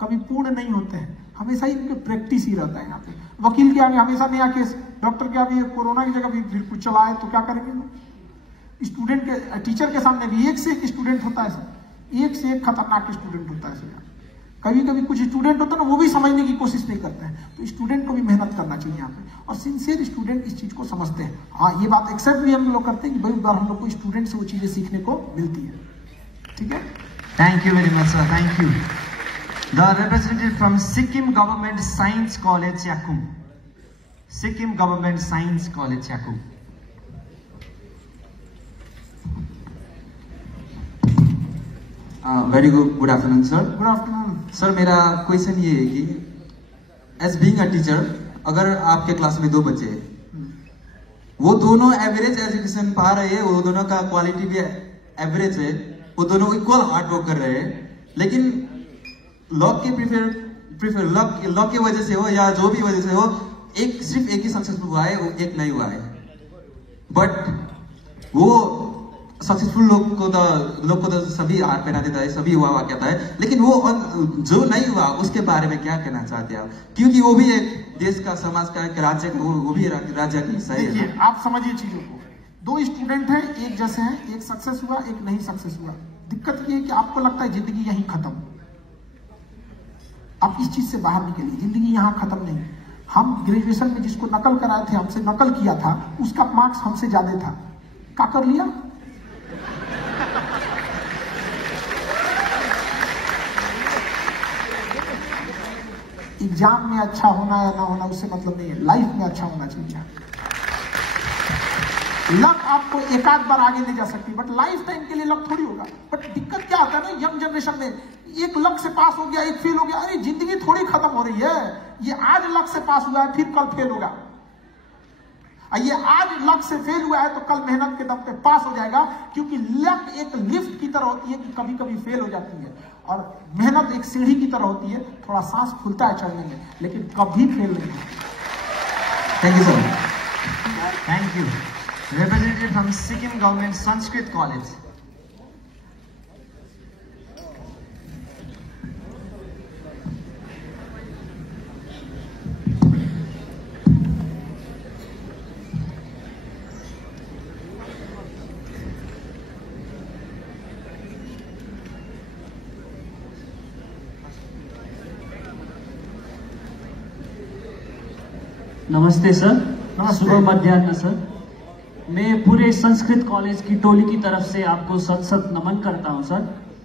कभी पूर्ण नहीं होते हैं, हमेशा ही इनके प्रैक्टिस ही रहता है। यहाँ पे वकील के आगे हमेशा नया केस, डॉक्टर के आगे कोरोना की जगह भी फिर कुछ चला है तो क्या करेंगे। स्टूडेंट के, टीचर के सामने भी एक से एक स्टूडेंट होता है सर, एक से एक खतरनाक स्टूडेंट होता है सर। कभी कभी कुछ स्टूडेंट होता है ना, वो भी समझने की कोशिश नहीं करते हैं, तो स्टूडेंट को भी मेहनत करना चाहिए यहाँ पे। और सिंसियर स्टूडेंट इस चीज को समझते हैं। हाँ, ये बात एक्सेप्ट भी हम लोग करते हैं कि बहुत बार हम लोग को स्टूडेंट से वो चीजें सीखने को मिलती है, ठीक है। Thank you very much, sir. Thank you. The representative from Sikkim Government Science College, Yakum. Sikkim Government Science College, Yakum. Very good afternoon sir. Good afternoon sir. मेरा क्वेश्चन ये है कि एज बीइंग अ टीचर, अगर आपके class में 2 बच्चे हैं, वो दोनों एवरेज एजुकेशन पा रहे हैं, वो दोनों का क्वालिटी भी एवरेज है, वो दोनों इक्वल हार्ड वर्क कर रहे हैं, लेकिन लॉक के लॉक की वजह से हो या जो भी वजह से हो, सिर्फ एक ही सक्सेसफुल हुआ है, वो एक नहीं हुआ है। बट वो सक्सेसफुल लोग को तो सभी हाथ पहना देता है, सभी हुआ कहता है, लेकिन वो जो नहीं हुआ उसके बारे में क्या कहना चाहते हैं आप? क्योंकि वो भी एक देश का, समाज का, एक राज्य का, वो भी राज्य की हिस्सा है। आप समझिए चीजों को, 2 स्टूडेंट हैं, एक जैसे हैं, एक सक्सेस हुआ, एक नहीं सक्सेस हुआ। दिक्कत ये है कि आपको लगता है जिंदगी यहीं खत्म, आप इस चीज से बाहर निकलिए, जिंदगी यहाँ खत्म नहीं। हम ग्रेजुएशन में जिसको नकल कराए थे, हमसे नकल किया था, उसका मार्क्स हमसे ज्यादा था, क्या कर लिया? एग्जाम में अच्छा होना या ना होना उससे मतलब नहीं है, लाइफ में अच्छा होना चाहिए। लक आपको एक आध बार आगे ले जा सकती है, बट लाइफ टाइम के लिए लक थोड़ी होगा। बट दिक्कत क्या होता है ना, यंग जनरेशन में, एक लक से पास हो गया, एक फेल हो गया, अरे जिंदगी थोड़ी खत्म हो रही है। ये आज लक से पास हुआ है, फिर कल फेल होगा। ये आज लक से फेल हुआ है तो कल मेहनत के दम पे पास हो जाएगा, क्योंकि लक एक लिफ्ट की तरह होती है कि कभी कभी फेल हो जाती है, और मेहनत एक सीढ़ी की तरह होती है, थोड़ा सांस खुलता है चढ़ने में, लेकिन कभी फेल नहीं होता। Thank you sir. Thank you. Representative from Sikkim Government Sanskrit College. नमस्ते सर। शुभ मध्याह्न सर। मैं पूरे संस्कृत कॉलेज की टोली की तरफ से आपको सत सत नमन करता हूं सर।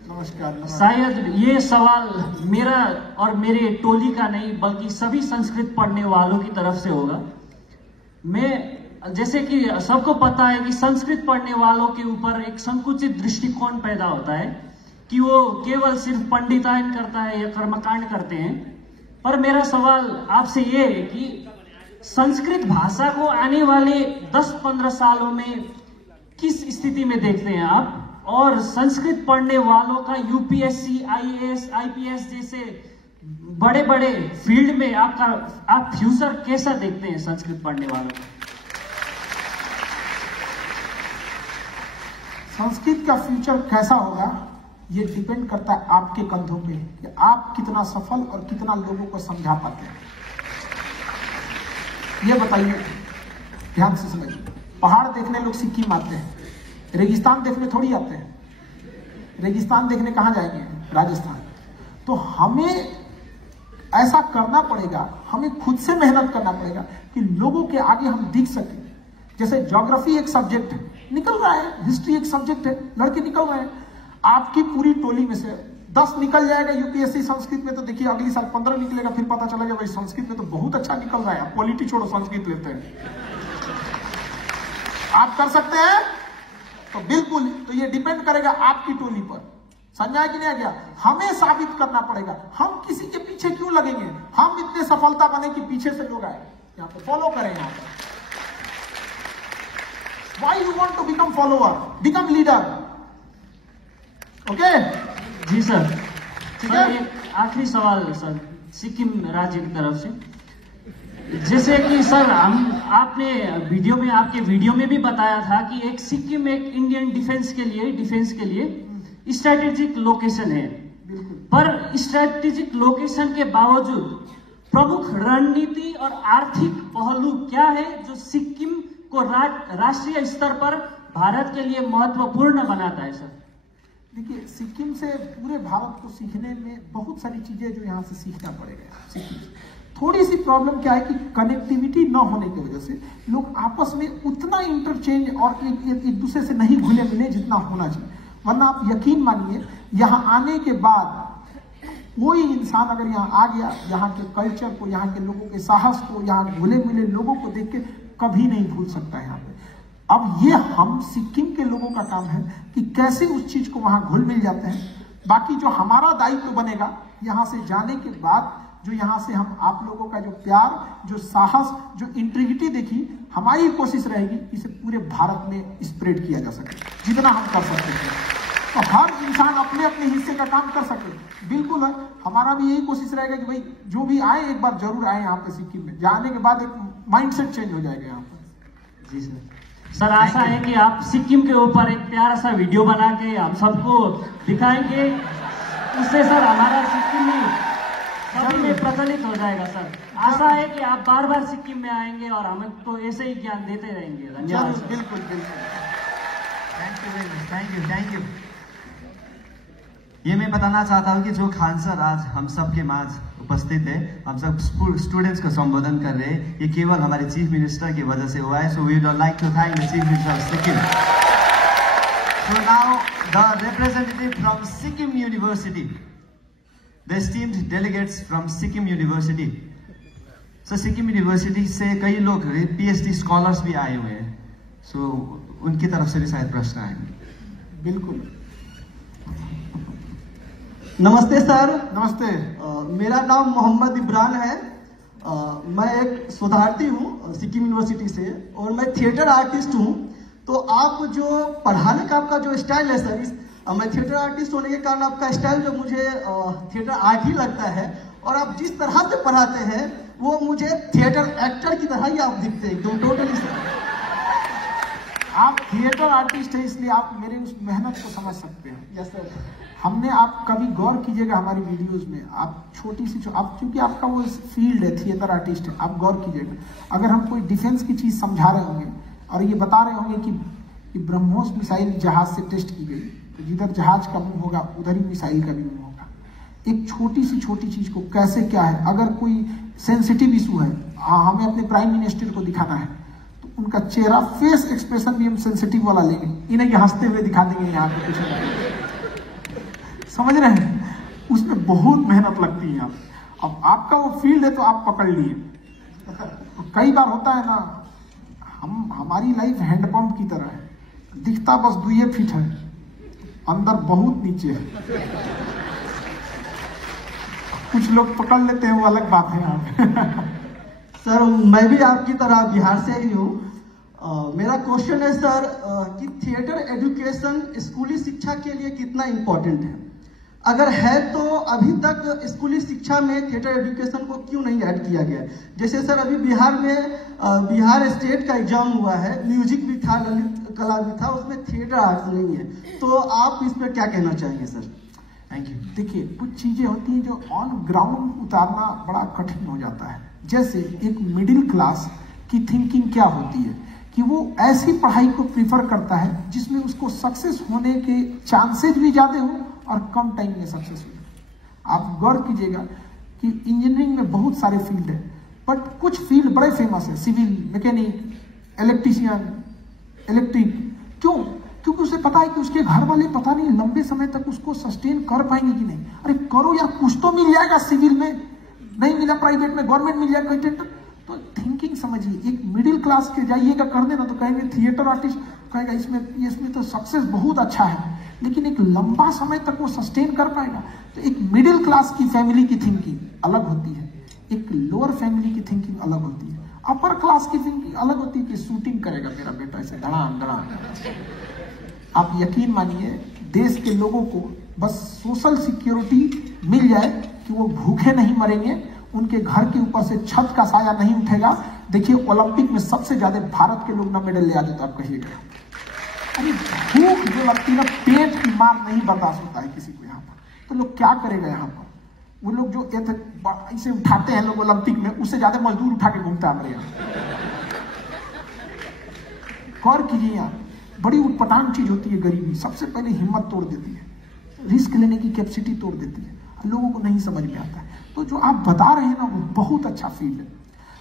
नमस्कार। शायद ये सवाल मेरा और मेरे टोली का नहीं बल्कि सभी संस्कृत पढ़ने वालों की तरफ से होगा। मैं जैसे कि सबको पता है कि संस्कृत पढ़ने वालों के ऊपर एक संकुचित दृष्टिकोण पैदा होता है कि वो केवल सिर्फ पंडितायन करता है या कर्मकांड करते हैं। पर मेरा सवाल आपसे ये है कि संस्कृत भाषा को आने वाले 10-15 सालों में किस स्थिति में देखते हैं आप, और संस्कृत पढ़ने वालों का यूपीएससी, आईएएस, आईपीएस जैसे बड़े बड़े फील्ड में आप फ्यूचर कैसा देखते हैं संस्कृत पढ़ने वालों का? संस्कृत का फ्यूचर कैसा होगा ये डिपेंड करता है आपके कंधों पे कि आप कितना सफल और कितना लोगों को समझा पाते हैं। ये बताइए, ध्यान से समझिए। पहाड़ देखने लोग सिक्किम आते हैं, रेगिस्तान देखने थोड़ी आते हैं। रेगिस्तान देखने कहाँ जाएंगे? राजस्थान। तो हमें ऐसा करना पड़ेगा, हमें खुद से मेहनत करना पड़ेगा कि लोगों के आगे हम दिख सकें। जैसे ज्योग्राफी एक सब्जेक्ट है, निकल रहा है, हिस्ट्री एक सब्जेक्ट है, लड़के निकल रहे हैं। आपकी पूरी टोली में से 10 निकल जाएगा यूपीएससी संस्कृत में, तो देखिए अगली साल 15 निकलेगा, फिर पता चलेगा भाई संस्कृत में तो बहुत अच्छा निकल रहा है। पॉलिटी छोड़ो, संस्कृत लेते हैं। आप कर सकते हैं? तो बिल्कुल। तो ये डिपेंड करेगा आपकी टोली पर। समझा कि नहीं आ गया? हमें साबित करना पड़ेगा। हम किसी के पीछे क्यों लगेंगे? हम इतने सफलता बने कि पीछे से लोग आए यहाँ पे फॉलो करें। यहाँ पर why you want to become follower, become leader. Okay जी सर। सर एक आखिरी सवाल सर, सिक्किम राज्य की तरफ से। जैसे कि सर आपने आपके वीडियो में भी बताया था कि एक सिक्किम एक इंडियन डिफेंस के लिए स्ट्रेटेजिक लोकेशन है। पर स्ट्रेटेजिक लोकेशन के बावजूद प्रमुख रणनीति और आर्थिक पहलू क्या है जो सिक्किम को राष्ट्रीय स्तर पर भारत के लिए महत्वपूर्ण बनाता है सर? देखिए, सिक्किम से पूरे भारत को सीखने में बहुत सारी चीजें जो यहाँ से सीखना पड़ेगा। सिक्किम थोड़ी सी प्रॉब्लम क्या है कि कनेक्टिविटी न होने की वजह से लोग आपस में उतना इंटरचेंज और एक दूसरे से नहीं घुले मिले जितना होना चाहिए। वरना आप यकीन मानिए, यहाँ आने के बाद कोई इंसान अगर यहाँ आ गया, यहाँ के कल्चर को, यहाँ के लोगों के साहस को, यहाँ घुले मिले लोगों को देख के कभी नहीं भूल सकता यहाँ पे। अब ये हम सिक्किम के लोगों का काम है कि कैसे उस चीज को वहां घुल मिल जाते हैं। बाकी जो हमारा दायित्व बनेगा यहाँ से जाने के बाद, जो यहाँ से हम आप लोगों का जो प्यार, जो साहस, जो इंटीग्रिटी देखी, हमारी कोशिश रहेगी इसे पूरे भारत में स्प्रेड किया जा सके जितना हम कर सकते हैं। तो हर इंसान अपने अपने हिस्से का काम कर सके। बिल्कुल है, हमारा भी यही कोशिश रहेगा कि भाई जो भी आए एक बार जरूर आए यहाँ पे सिक्किम में। जाने के बाद एक माइंडसेट चेंज हो जाएगा यहाँ पर। जी सर, आशा है कि आप सिक्किम के ऊपर एक प्यारा सा वीडियो बना के हम सबको दिखाएंगे। उससे सर हमारा सिक्किम में प्रचलित हो जाएगा सर। आशा है कि आप बार बार सिक्किम में आएंगे और हमें तो ऐसे ही ज्ञान देते रहेंगे। धन्यवाद। बिल्कुल बिल्कुल। Thank you. ये मैं बताना चाहता हूँ कि जो खान सर आज हम सबके माझ उपस्थित है, हम सब स्टूडेंट्स को संबोधन कर रहे हैं, ये केवल हमारे चीफ मिनिस्टर की वजह से हुआ है। So we would like to thank the chief minister of Sikkim. So now the representative from Sikkim university, the esteemed delegates from Sikkim university. So Sikkim university से कई लोग पीएचडी स्कॉलर्स भी आए हुए हैं, सो उनकी तरफ से भी शायद प्रश्न आएंगे। बिल्कुल। नमस्ते सर। नमस्ते। मेरा नाम मोहम्मद इब्रान है। मैं एक शोधार्थी हूँ सिक्किम यूनिवर्सिटी से और मैं थिएटर आर्टिस्ट हूँ। तो आप जो पढ़ाने का आपका जो स्टाइल है सर, मैं थिएटर आर्टिस्ट होने के कारण आपका स्टाइल जो मुझे थिएटर आर्ट ही लगता है, और आप जिस तरह से पढ़ाते हैं वो मुझे थिएटर एक्टर की तरह ही आप दिखते हैं एकदम टोटली सर। आप थिएटर आर्टिस्ट हैं, इसलिए आप मेरे उस मेहनत को समझ सकते हैं। Yes sir. हमने, आप कभी गौर कीजिएगा हमारी वीडियोस में, आप छोटी सी आप, क्योंकि आपका वो फील्ड है, थिएटर आर्टिस्ट है, आप गौर कीजिएगा। अगर हम कोई डिफेंस की चीज समझा रहे होंगे और ये बता रहे होंगे कि ब्रह्मोस मिसाइल जहाज से टेस्ट की गई, तो जिधर जहाज का मुंह होगा उधर ही मिसाइल का भी मुंह होगा। एक छोटी चीज को कैसे क्या है, अगर कोई सेंसिटिव इशू है, हमें अपने प्राइम मिनिस्टर को दिखाना है, तो उनका चेहरा फेस एक्सप्रेशन भी हम सेंसिटिव वाला लेंगे, इन्हें कि हंसते हुए दिखा देंगे यहाँ पे कुछ नहीं। समझ रहे हैं, उसमें बहुत मेहनत लगती है। अब आपका वो फील्ड है तो आप पकड़ लिए। कई बार होता है ना, हमारी लाइफ हैंडपंप की तरह है, दिखता बस 2 फीट है, अंदर बहुत नीचे है। कुछ लोग पकड़ लेते हैं, वो अलग बात है यहाँ सर मैं भी आपकी तरह बिहार से ही हूँ। मेरा क्वेश्चन है सर कि थिएटर एजुकेशन स्कूली शिक्षा के लिए कितना इम्पोर्टेंट है? अगर है तो अभी तक स्कूली शिक्षा में थिएटर एजुकेशन को क्यों नहीं ऐड किया गया? जैसे सर अभी बिहार में बिहार स्टेट का एग्जाम हुआ है, म्यूजिक भी था, ललित कला भी था, उसमें थिएटर आर्ट्स नहीं है, तो आप इस पर क्या कहना चाहेंगे सर? Thank you. देखिए, कुछ चीजें होती हैं जो ऑन ग्राउंड उतारना बड़ा कठिन हो जाता है। जैसे एक मिडिल क्लास की थिंकिंग क्या होती है कि वो ऐसी पढ़ाई को प्रीफर करता है जिसमें उसको सक्सेस होने के चांसेस भी ज्यादा हो और कम टाइम में सक्सेस हो। आप गौर कीजिएगा कि इंजीनियरिंग में बहुत सारे फील्ड है, बट कुछ फील्ड बड़े फेमस है, सिविल, मैकेनिक, इलेक्ट्रीशियन, इलेक्ट्रिक। क्यों? क्योंकि उसे पता है कि उसके घर वाले पता नहीं लंबे समय तक उसको सस्टेन कर पाएंगे कि नहीं। अरे करो यार, कुछ तो मिल जाएगा, सिविल में नहीं मिला, प्राइवेट में, गवर्नमेंट मिल जाएगा कंटेंट। तो थिंकिंग समझिए, एक मिडिल क्लास के जाइएगा कर देना तो कहेंगे थिएटर आर्टिस्ट, कहेगा इसमें तो सक्सेस बहुत अच्छा है, लेकिन एक लंबा समय तक वो सस्टेन कर पाएगा। तो एक मिडिल क्लास की फैमिली की थिंकिंग अलग होती है, एक लोअर फैमिली की थिंकिंग अलग होती है, अपर क्लास की थिंकिंग अलग होती है कि शूटिंग करेगा मेरा बेटा ऐसे धड़ाम धड़ाम। आप यकीन मानिए, देश के लोगों को बस सोशल सिक्योरिटी मिल जाए कि वो भूखे नहीं मरेंगे, उनके घर के ऊपर से छत का साया नहीं उठेगा। देखिए, ओलंपिक में सबसे ज्यादा भारत के लोग ना मेडल ले आते, तो आप कहिएगा। अरे भूख जो लगती है ना, पेट की मार नहीं बर्दाश्त होता है किसी को यहाँ पर, तो लोग क्या करेगा यहाँ पर? वो लोग जो ऐसे उठाते हैं लोग ओलंपिक में, उससे ज्यादा मजदूर उठा के घूमता है हमारे यहाँ। गौर कीजिए, यहाँ बड़ी उटपटांग चीज होती है गरीबी, सबसे पहले हिम्मत तोड़ देती है, रिस्क लेने की कैपेसिटी तोड़ देती है, लोगों को नहीं समझ में आता है। तो जो आप बता रहे हैं ना, वो बहुत अच्छा फील्ड है,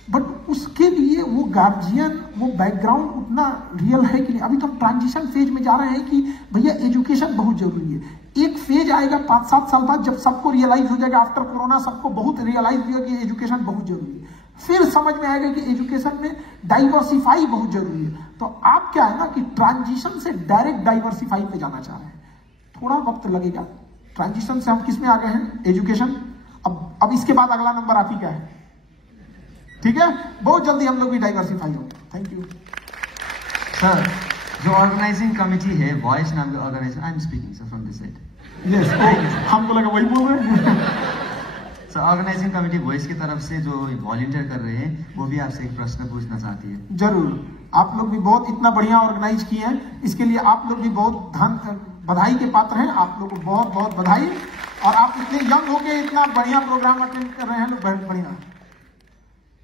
बट उसके लिए वो गार्जियन, वो बैकग्राउंड उतना रियल है कि नहीं। अभी तो हम ट्रांजिशन फेज में जा रहे हैं कि भैया एजुकेशन बहुत जरूरी है। एक फेज आएगा 5-7 साल बाद, जब सबको रियलाइज हो जाएगा, आफ्टर कोरोना सबको बहुत रियलाइज होगा कि एजुकेशन बहुत जरूरी है। फिर समझ में आएगा कि एजुकेशन में डाइवर्सिफाई बहुत जरूरी है। तो आप क्या है ना कि ट्रांजिशन से डायरेक्ट डाइवर्सिफाई पे जाना चाह रहे हैं, थोड़ा वक्त लगेगा। ट्रांजिशन से हम किस में आ गए हैं? एजुकेशन। अब इसके बाद अगला नंबर आप ही का है, ठीक है? बहुत जल्दी हम लोग भी डाइवर्सिफाई होंगे। Thank you sir. जो ऑर्गेनाइजिंग कमिटी है, वॉइस नाम का organisation, I am speaking sir from this side. Yes, हमको लगा वही बोल रहे हैं। सर, ऑर्गेनाइजिंग कमिटी वॉइस की तरफ से जो वॉलंटियर कर रहे हैं, वो भी आपसे एक प्रश्न पूछना चाहती है। जरूर। आप लोग भी बहुत इतना बढ़िया ऑर्गेनाइज किए हैं, इसके लिए आप लोग भी बहुत बधाई के पात्र हैं। आप लोग को बहुत बहुत बधाई। और आप इतने यंग होके इतना बढ़िया प्रोग्राम अटेंड कर रहे हैं, बहुत बढ़िया।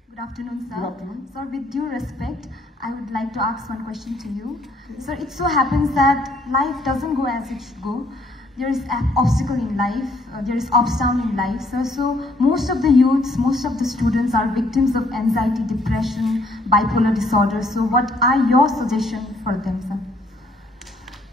Good afternoon, sir. Good afternoon. Sir, with due respect, I would like to ask one question to you. Sir, it so happens that life doesn't go as it should go. There is an obstacle in life, there is ups down in life, sir. So most of the youths, most of the students are victims of anxiety, depression, bipolar disorder. So what are your suggestions for them, sir?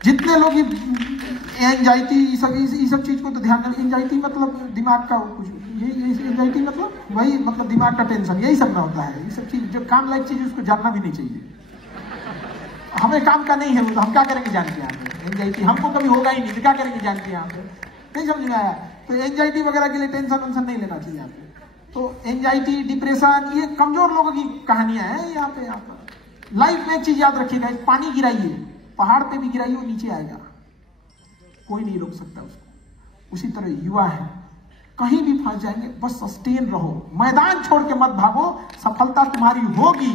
जितने लोग anxiety ये सब चीज को तो ध्यान दें। Anxiety मतलब दिमाग का कुछ, ये एंजाइटी मतलब वही, मतलब दिमाग का टेंशन, यही सब ना होता है। ये सब चीज जो काम लायक चीज, उसको जानना भी नहीं चाहिए। हमें काम का नहीं है वो, तो हम क्या करेंगे जान के? यहाँ पे एंजाइटी हमको कभी होगा ही नहीं, तो क्या करेंगे जान के? यहाँ पे नहीं समझ में आया। तो एंजाइटी वगैरह के लिए टेंशन वेंशन नहीं लेना चाहिए यहाँ पे। तो एंजाइटी, डिप्रेशन, ये कमजोर लोगों की कहानियां हैं यहाँ पे। लाइफ में एक चीज याद रखिएगा, पानी गिराइए, पहाड़ पे भी गिराइए, वो नीचे आएगा, कोई नहीं रोक सकता उसको। उसी तरह युवा है, कहीं भी फंस जाएंगे, बस सस्टेन रहो, मैदान छोड़ के मत भागो, सफलता तुम्हारी होगी।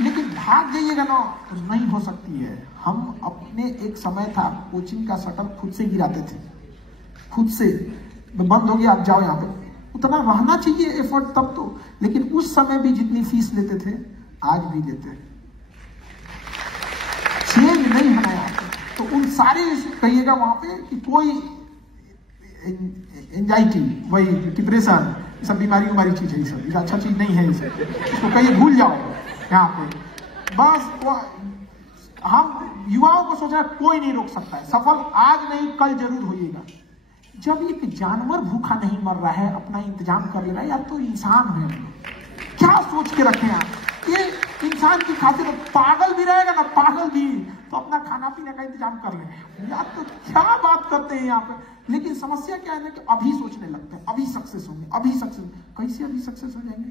लेकिन भाग जाइएगा ना तो नहीं हो सकती है। हम अपने एक समय था कोचिंग का शटर खुद से गिराते थे, खुद से बंद हो गया आप जाओ यहाँ पे, उतना रहना चाहिए एफर्ट तब तो। लेकिन उस समय भी जितनी फीस लेते थे आज भी लेते हैं, चेंज नहीं होना यहाँ पे। तो उन सारे कहिएगा वहां पे कि कोई एंजाइटी, वही डिप्रेशन, सब बीमारी चीज है, ये सब अच्छा चीज नहीं है, इसे इसको कहिए भूल जाओ यहाँ पे। बस हम युवाओं को सोच रहे हैं कोई नहीं रोक सकता है, सफल आज नहीं कल जरूर होइएगा। जब एक जानवर भूखा नहीं मर रहा है, अपना इंतजाम कर ले रहा है, यार तो इंसान है। क्या सोच के रखे आप, ये इंसान की खातिर पागल भी रहेगा ना, पागल भी तो अपना खाना पीने का इंतजाम कर ले यार, तो क्या बात करते हैं यहाँ पे। लेकिन समस्या क्या है ना कि अभी सोचने लगते हैं अभी सक्सेस होंगे, अभी सक्सेस, कैसे अभी सक्सेस हो जाएंगे?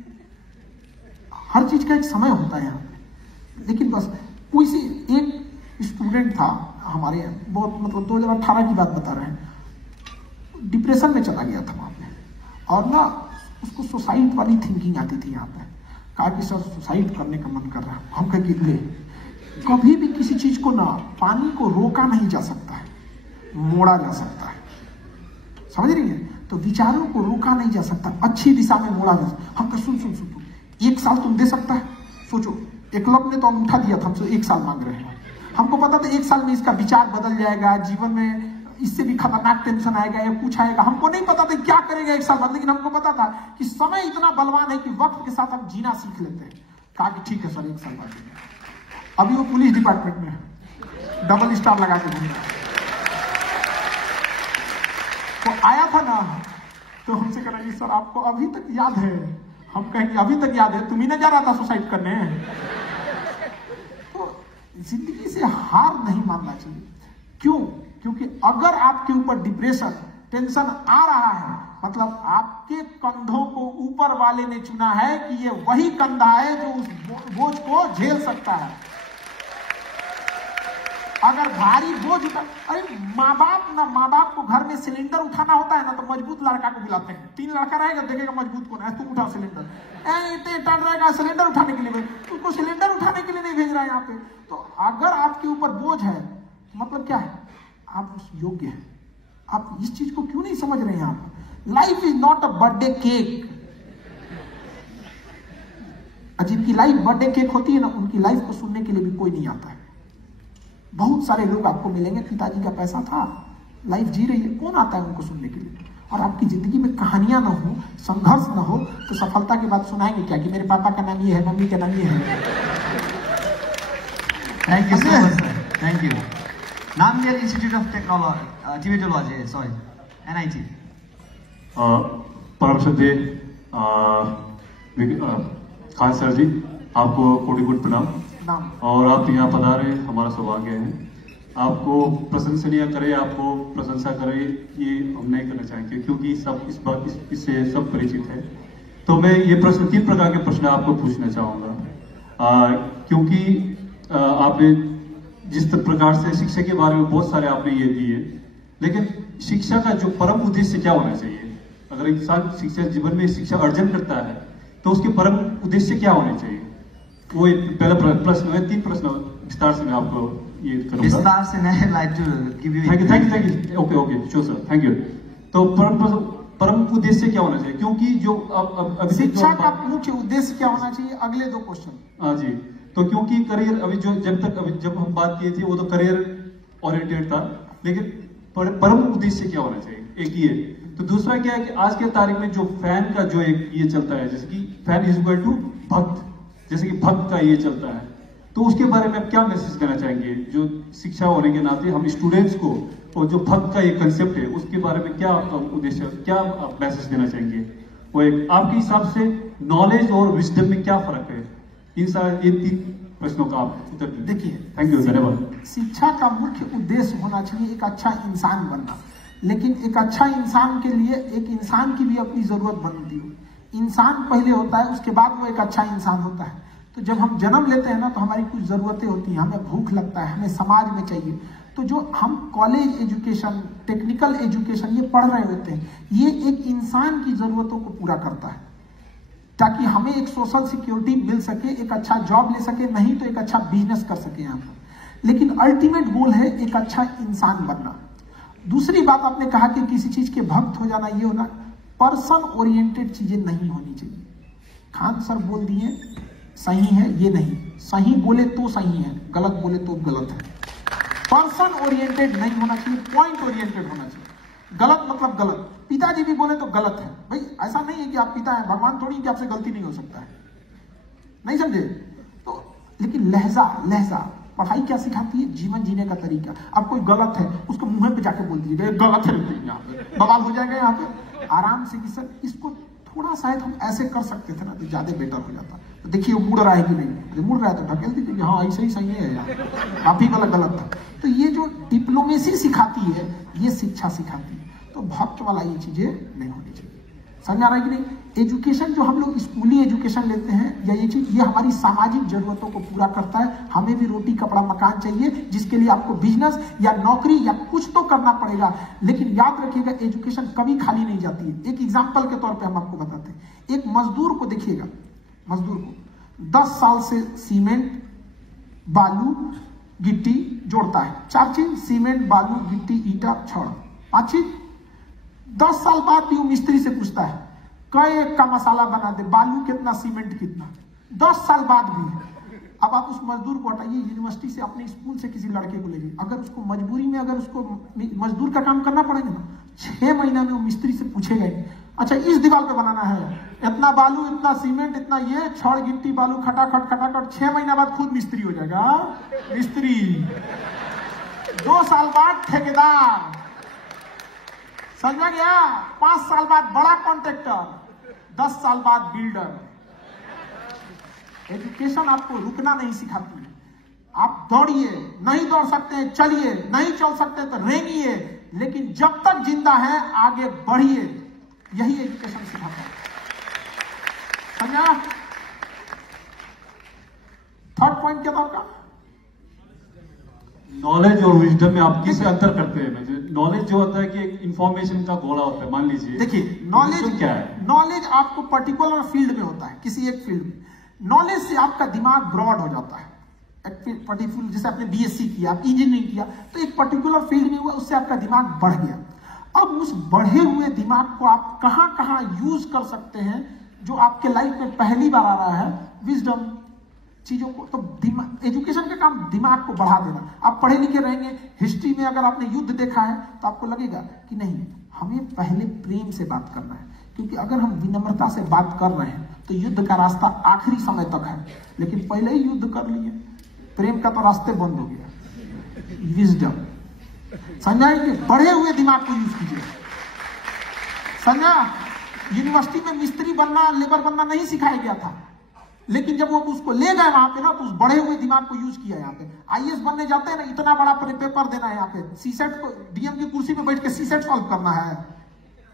हर चीज का एक समय होता है यहाँ पे। लेकिन बस कोई सी एक स्टूडेंट था हमारे, बहुत मतलब 2018 की बात बता रहे हैं, डिप्रेशन में चला गया था वहां पे, और ना उसको सुसाइड वाली थिंकिंग आती थी यहाँ पे। कहा कि सर सुसाइड करने का मन कर रहा है। हम कह ले, कभी भी किसी चीज को ना, पानी को रोका नहीं जा सकता है, मोड़ा जा सकता है, समझ रही है? तो विचारों को रोका नहीं जा सकता, अच्छी दिशा में मोड़ा जा सकता। हम कह सुन 1 साल तुम दे सकता है? सोचो, एकलव्य ने तो अंगूठा दिया था, हमसे 1 साल मांग रहे हैं। हमको पता था 1 साल में इसका विचार बदल जाएगा, जीवन में इससे भी खतरनाक टेंशन आएगा या कुछ आएगा। हमको नहीं पता था क्या करेगा 1 साल बाद, लेकिन हमको पता था कि समय इतना बलवान है कि वक्त के साथ हम जीना सीख लेते हैं। कहा कि ठीक है सर 1 साल बाद। अभी वो पुलिस डिपार्टमेंट में है, डबल स्टार लगा के घूम रहा है। तो आया था ना, तो हमसे कह रहा है सर आपको अभी तक याद है? हम कहेंगे अभी तक याद है, तुम ही ना जा रहा था सुसाइड करने। तो जिंदगी से हार नहीं मानना चाहिए। क्यों? क्योंकि अगर आपके ऊपर डिप्रेशन, टेंशन आ रहा है, मतलब आपके कंधों को ऊपर वाले ने चुना है कि ये वही कंधा है जो उस बोझ को झेल सकता है। अगर भारी बोझ उठा, अरे माँ बाप को घर में सिलेंडर उठाना होता है ना, तो मजबूत लड़का को बुलाते हैं। 3 लड़का रहेगा, देखेगा मजबूत कौन है, तुम उठाओ सिलेंडर। इतने टन रहेगा सिलेंडर उठाने के लिए, उसको सिलेंडर उठाने के लिए नहीं भेज रहा है यहाँ पे। तो अगर आपके ऊपर बोझ है, मतलब क्या है, आप उस योग्य हैं। आप इस चीज को क्यों नहीं समझ रहे हैं? आप, life is not a birthday cake. जिनकी लाइफ बर्थडे केक होती है ना, उनकी लाइफ को सुनने के लिए भी कोई नहीं आता है। बहुत सारे लोग आपको मिलेंगे, पिताजी का पैसा था, लाइफ जी रही है, कौन आता है उनको सुनने के लिए? और आपकी जिंदगी में कहानियां ना हो, संघर्ष ना हो, तो सफलता की बात सुनाएंगे क्या कि मेरे पापा का नाम ये है, मम्मी का नाम ये है। Thank you so much sir, thank you. Namdev Institute of Tibetology, sorry NIT। परम श्रद्धेय खान सर जी, आपको कोटि कोटि प्रणाम। और आप यहाँ पधारे, हमारा सौभाग्य है। आपको प्रशंसनीय करे, आपको प्रशंसा करे, ये हम नहीं करना चाहेंगे, क्योंकि सब इस बात इससे सब परिचित है। तो मैं ये प्रश्न 3 प्रकार के प्रश्न आपको पूछना चाहूँगा, क्योंकि आपने जिस प्रकार से शिक्षा के बारे में बहुत सारे आपने ये दिए, लेकिन शिक्षा का जो परम उद्देश्य क्या होना चाहिए? अगर इंसान शिक्षा जीवन में शिक्षा अर्जन करता है तो उसके परम उद्देश्य क्या होने चाहिए? वो एक पहला प्रश्न है। 3 प्रश्न विस्तार से मैं आपको ये करूंगा। विस्तार से नहीं, like to give you. Thank you. Okay sure sir, thank you. तो परम उद्देश्य क्या होना चाहिए? क्योंकि जो अब शिक्षा का मुख्य उद्देश्य क्या होना चाहिए? अगले 2 क्वेश्चन। हाँ जी। तो क्योंकि करियर, अभी जो जब हम बात किए थे वो तो करियर ओरिएंटेड था, लेकिन परम उद्देश्य क्या होना चाहिए? एक ये। तो दूसरा क्या है कि आज के तारीख में जो फैन का जो एक ये चलता है, जैसे कि फैन इज इक्वल टू भक्त, जैसे कि भक्त का ये चलता है, तो उसके बारे में आप क्या मैसेज देना चाहेंगे? जो शिक्षा होने के नाते हम स्टूडेंट्स को, और जो भक्त का ये कंसेप्ट है उसके बारे में क्या उद्देश्य, क्या आप मैसेज देना चाहेंगे? वो एक आपके हिसाब से नॉलेज और विजडम में क्या फर्क है? इन 3 प्रश्नों का आप उत्तर देखिए। थैंक यू, धन्यवाद। शिक्षा का मुख्य उद्देश्य होना चाहिए एक अच्छा इंसान बनना, लेकिन एक अच्छा इंसान के लिए एक इंसान की भी अपनी जरूरत बनती है। इंसान पहले होता है, उसके बाद वो एक अच्छा इंसान होता है। तो जब हम जन्म लेते हैं ना, तो हमारी कुछ जरूरतें होती हैं, हमें भूख लगता है, हमें समाज में चाहिए। तो जो हम कॉलेज एजुकेशन, टेक्निकल एजुकेशन ये पढ़ रहे होते हैं, ये एक इंसान की जरूरतों को पूरा करता है। ताकि हमें एक सोशल सिक्योरिटी मिल सके, एक अच्छा जॉब ले सके, नहीं तो एक अच्छा बिजनेस कर सके यहाँ पर। लेकिन अल्टीमेट गोल है एक अच्छा इंसान बनना। दूसरी बात आपने कहा कि किसी चीज के भक्त हो जाना, ये होना, पर्सन ओरिएंटेड चीजें नहीं होनी चाहिए। खान सर बोल दिए सही है, ये नहीं, सही बोले तो सही है, गलत बोले तो गलत है। पर्सन ओरिएंटेड नहीं होना चाहिए, पॉइंट ओरिएंटेड होना चाहिए। गलत मतलब गलत, पिताजी भी बोले तो गलत है भाई, ऐसा नहीं है कि आप पिता हैं, भगवान थोड़ी कि आपसे गलती नहीं हो सकता है, नहीं समझे? तो लेकिन लहजा पढ़ाई क्या सिखाती है? जीवन जीने का तरीका। अब कोई गलत है उसको मुंह पे जाके बोल दीजिए गलत है, यहाँ पे बवाल हो जाएगा। यहाँ पे आराम से कि सर इसको थोड़ा शायद हम ऐसे कर सकते थे ना तो ज्यादा बेटर हो जाता। तो देखिए वो मुड़ रहा है कि नहीं, मुड़ रहा है तो ढकेल दीजिए, हाँ ऐसे ही सही है यार, आप ही वाला गलत था। तो ये जो डिप्लोमेसी सिखाती है, ये शिक्षा सिखाती है। तो भक्त वाला ये चीजें नहीं होनी चाहिए। समझ आ रहा है कि नहीं? एजुकेशन जो हम लोग स्कूली एजुकेशन लेते हैं या ये चीज, ये हमारी सामाजिक जरूरतों को पूरा करता है। हमें भी रोटी कपड़ा मकान चाहिए, जिसके लिए आपको बिजनेस या नौकरी या कुछ तो करना पड़ेगा। लेकिन याद रखिएगा एजुकेशन कभी खाली नहीं जाती है। एक एग्जाम्पल के तौर पे हम आपको बताते हैं। एक मजदूर को देखिएगा, मजदूर को 10 साल से सीमेंट बालू गिट्टी जोड़ता है, 4 चीज, सीमेंट बालू गिट्टी ईटा छड़, 5 चीज। 10 साल बाद भी वो मिस्त्री से पूछता है कई एक का मसाला बना दे, बालू कितना सीमेंट कितना, 10 साल बाद भी। अब आप उस मजदूर को हटाइए, यूनिवर्सिटी से अपने स्कूल से किसी लड़के को ले जाइए, अगर उसको मजबूरी में अगर उसको मजदूर का काम करना पड़ेगा ना, 6 महीना में वो मिस्त्री से पूछेगा ही, अच्छा इस दीवार पे बनाना है, इतना बालू इतना सीमेंट इतना ये छड़ गिट्टी बालू खटाखट 6 महीना बाद खुद मिस्त्री हो जाएगा। मिस्त्री 2 साल बाद ठेकेदार, समझा गया? 5 साल बाद बड़ा कॉन्ट्रैक्टर, 10 साल बाद बिल्डर। एजुकेशन आपको रुकना नहीं सिखाती है। आप दौड़िए, नहीं दौड़ सकते चलिए, नहीं चल सकते तो रेंगिए, लेकिन जब तक जिंदा है आगे बढ़िए, यही एजुकेशन सिखाता है। समझा? थर्ड पॉइंट क्या था आपका? नॉलेज और विजडम में आप किसे अंतर करते हैं? नॉलेज जो होता है कि एक इंफॉर्मेशन का गोला होता है, मान लीजिए। देखिए नॉलेज क्या है? नॉलेज आपको पर्टिकुलर फील्ड में होता है, किसी एक फील्ड में। नॉलेज से आपका दिमाग ब्रॉड हो जाता है। एक पर्टिकुलर, जैसे आपने बीएससी किया, आप इंजीनियरिंग किया, तो एक पर्टिकुलर फील्ड में हुआ, उससे आपका दिमाग बढ़ गया। अब उस बढ़े हुए दिमाग को आप कहां कहां यूज कर सकते हैं, जो आपके लाइफ में पहली बार आ रहा है, विजडम चीजों को। तो एजुकेशन का काम दिमाग को बढ़ा देना। आप पढ़े लिखे रहेंगे, हिस्ट्री में अगर आपने युद्ध देखा है तो आपको लगेगा कि नहीं, हमें पहले प्रेम से बात करना है, क्योंकि अगर हम विनम्रता से बात कर रहे हैं तो युद्ध का रास्ता आखिरी समय तक है, लेकिन पहले ही युद्ध कर लिए, प्रेम का तो रास्ते बंद हो गया। विजडम, समझाएंगे? बढ़े हुए दिमाग को यूज कीजिए। समझा? यूनिवर्सिटी में मिस्त्री बनना, लेबर बनना नहीं सिखाया गया था, लेकिन जब वो उसको ले गए वहां पे ना, तो उस बढ़े हुए दिमाग को यूज किया। यहाँ पे आईएएस बनने जाते हैं ना, इतना बड़ा पेपर देना है, यहाँ पे सीसेट को डीएम की कुर्सी पे बैठ के सीसेट सॉल्व करना है,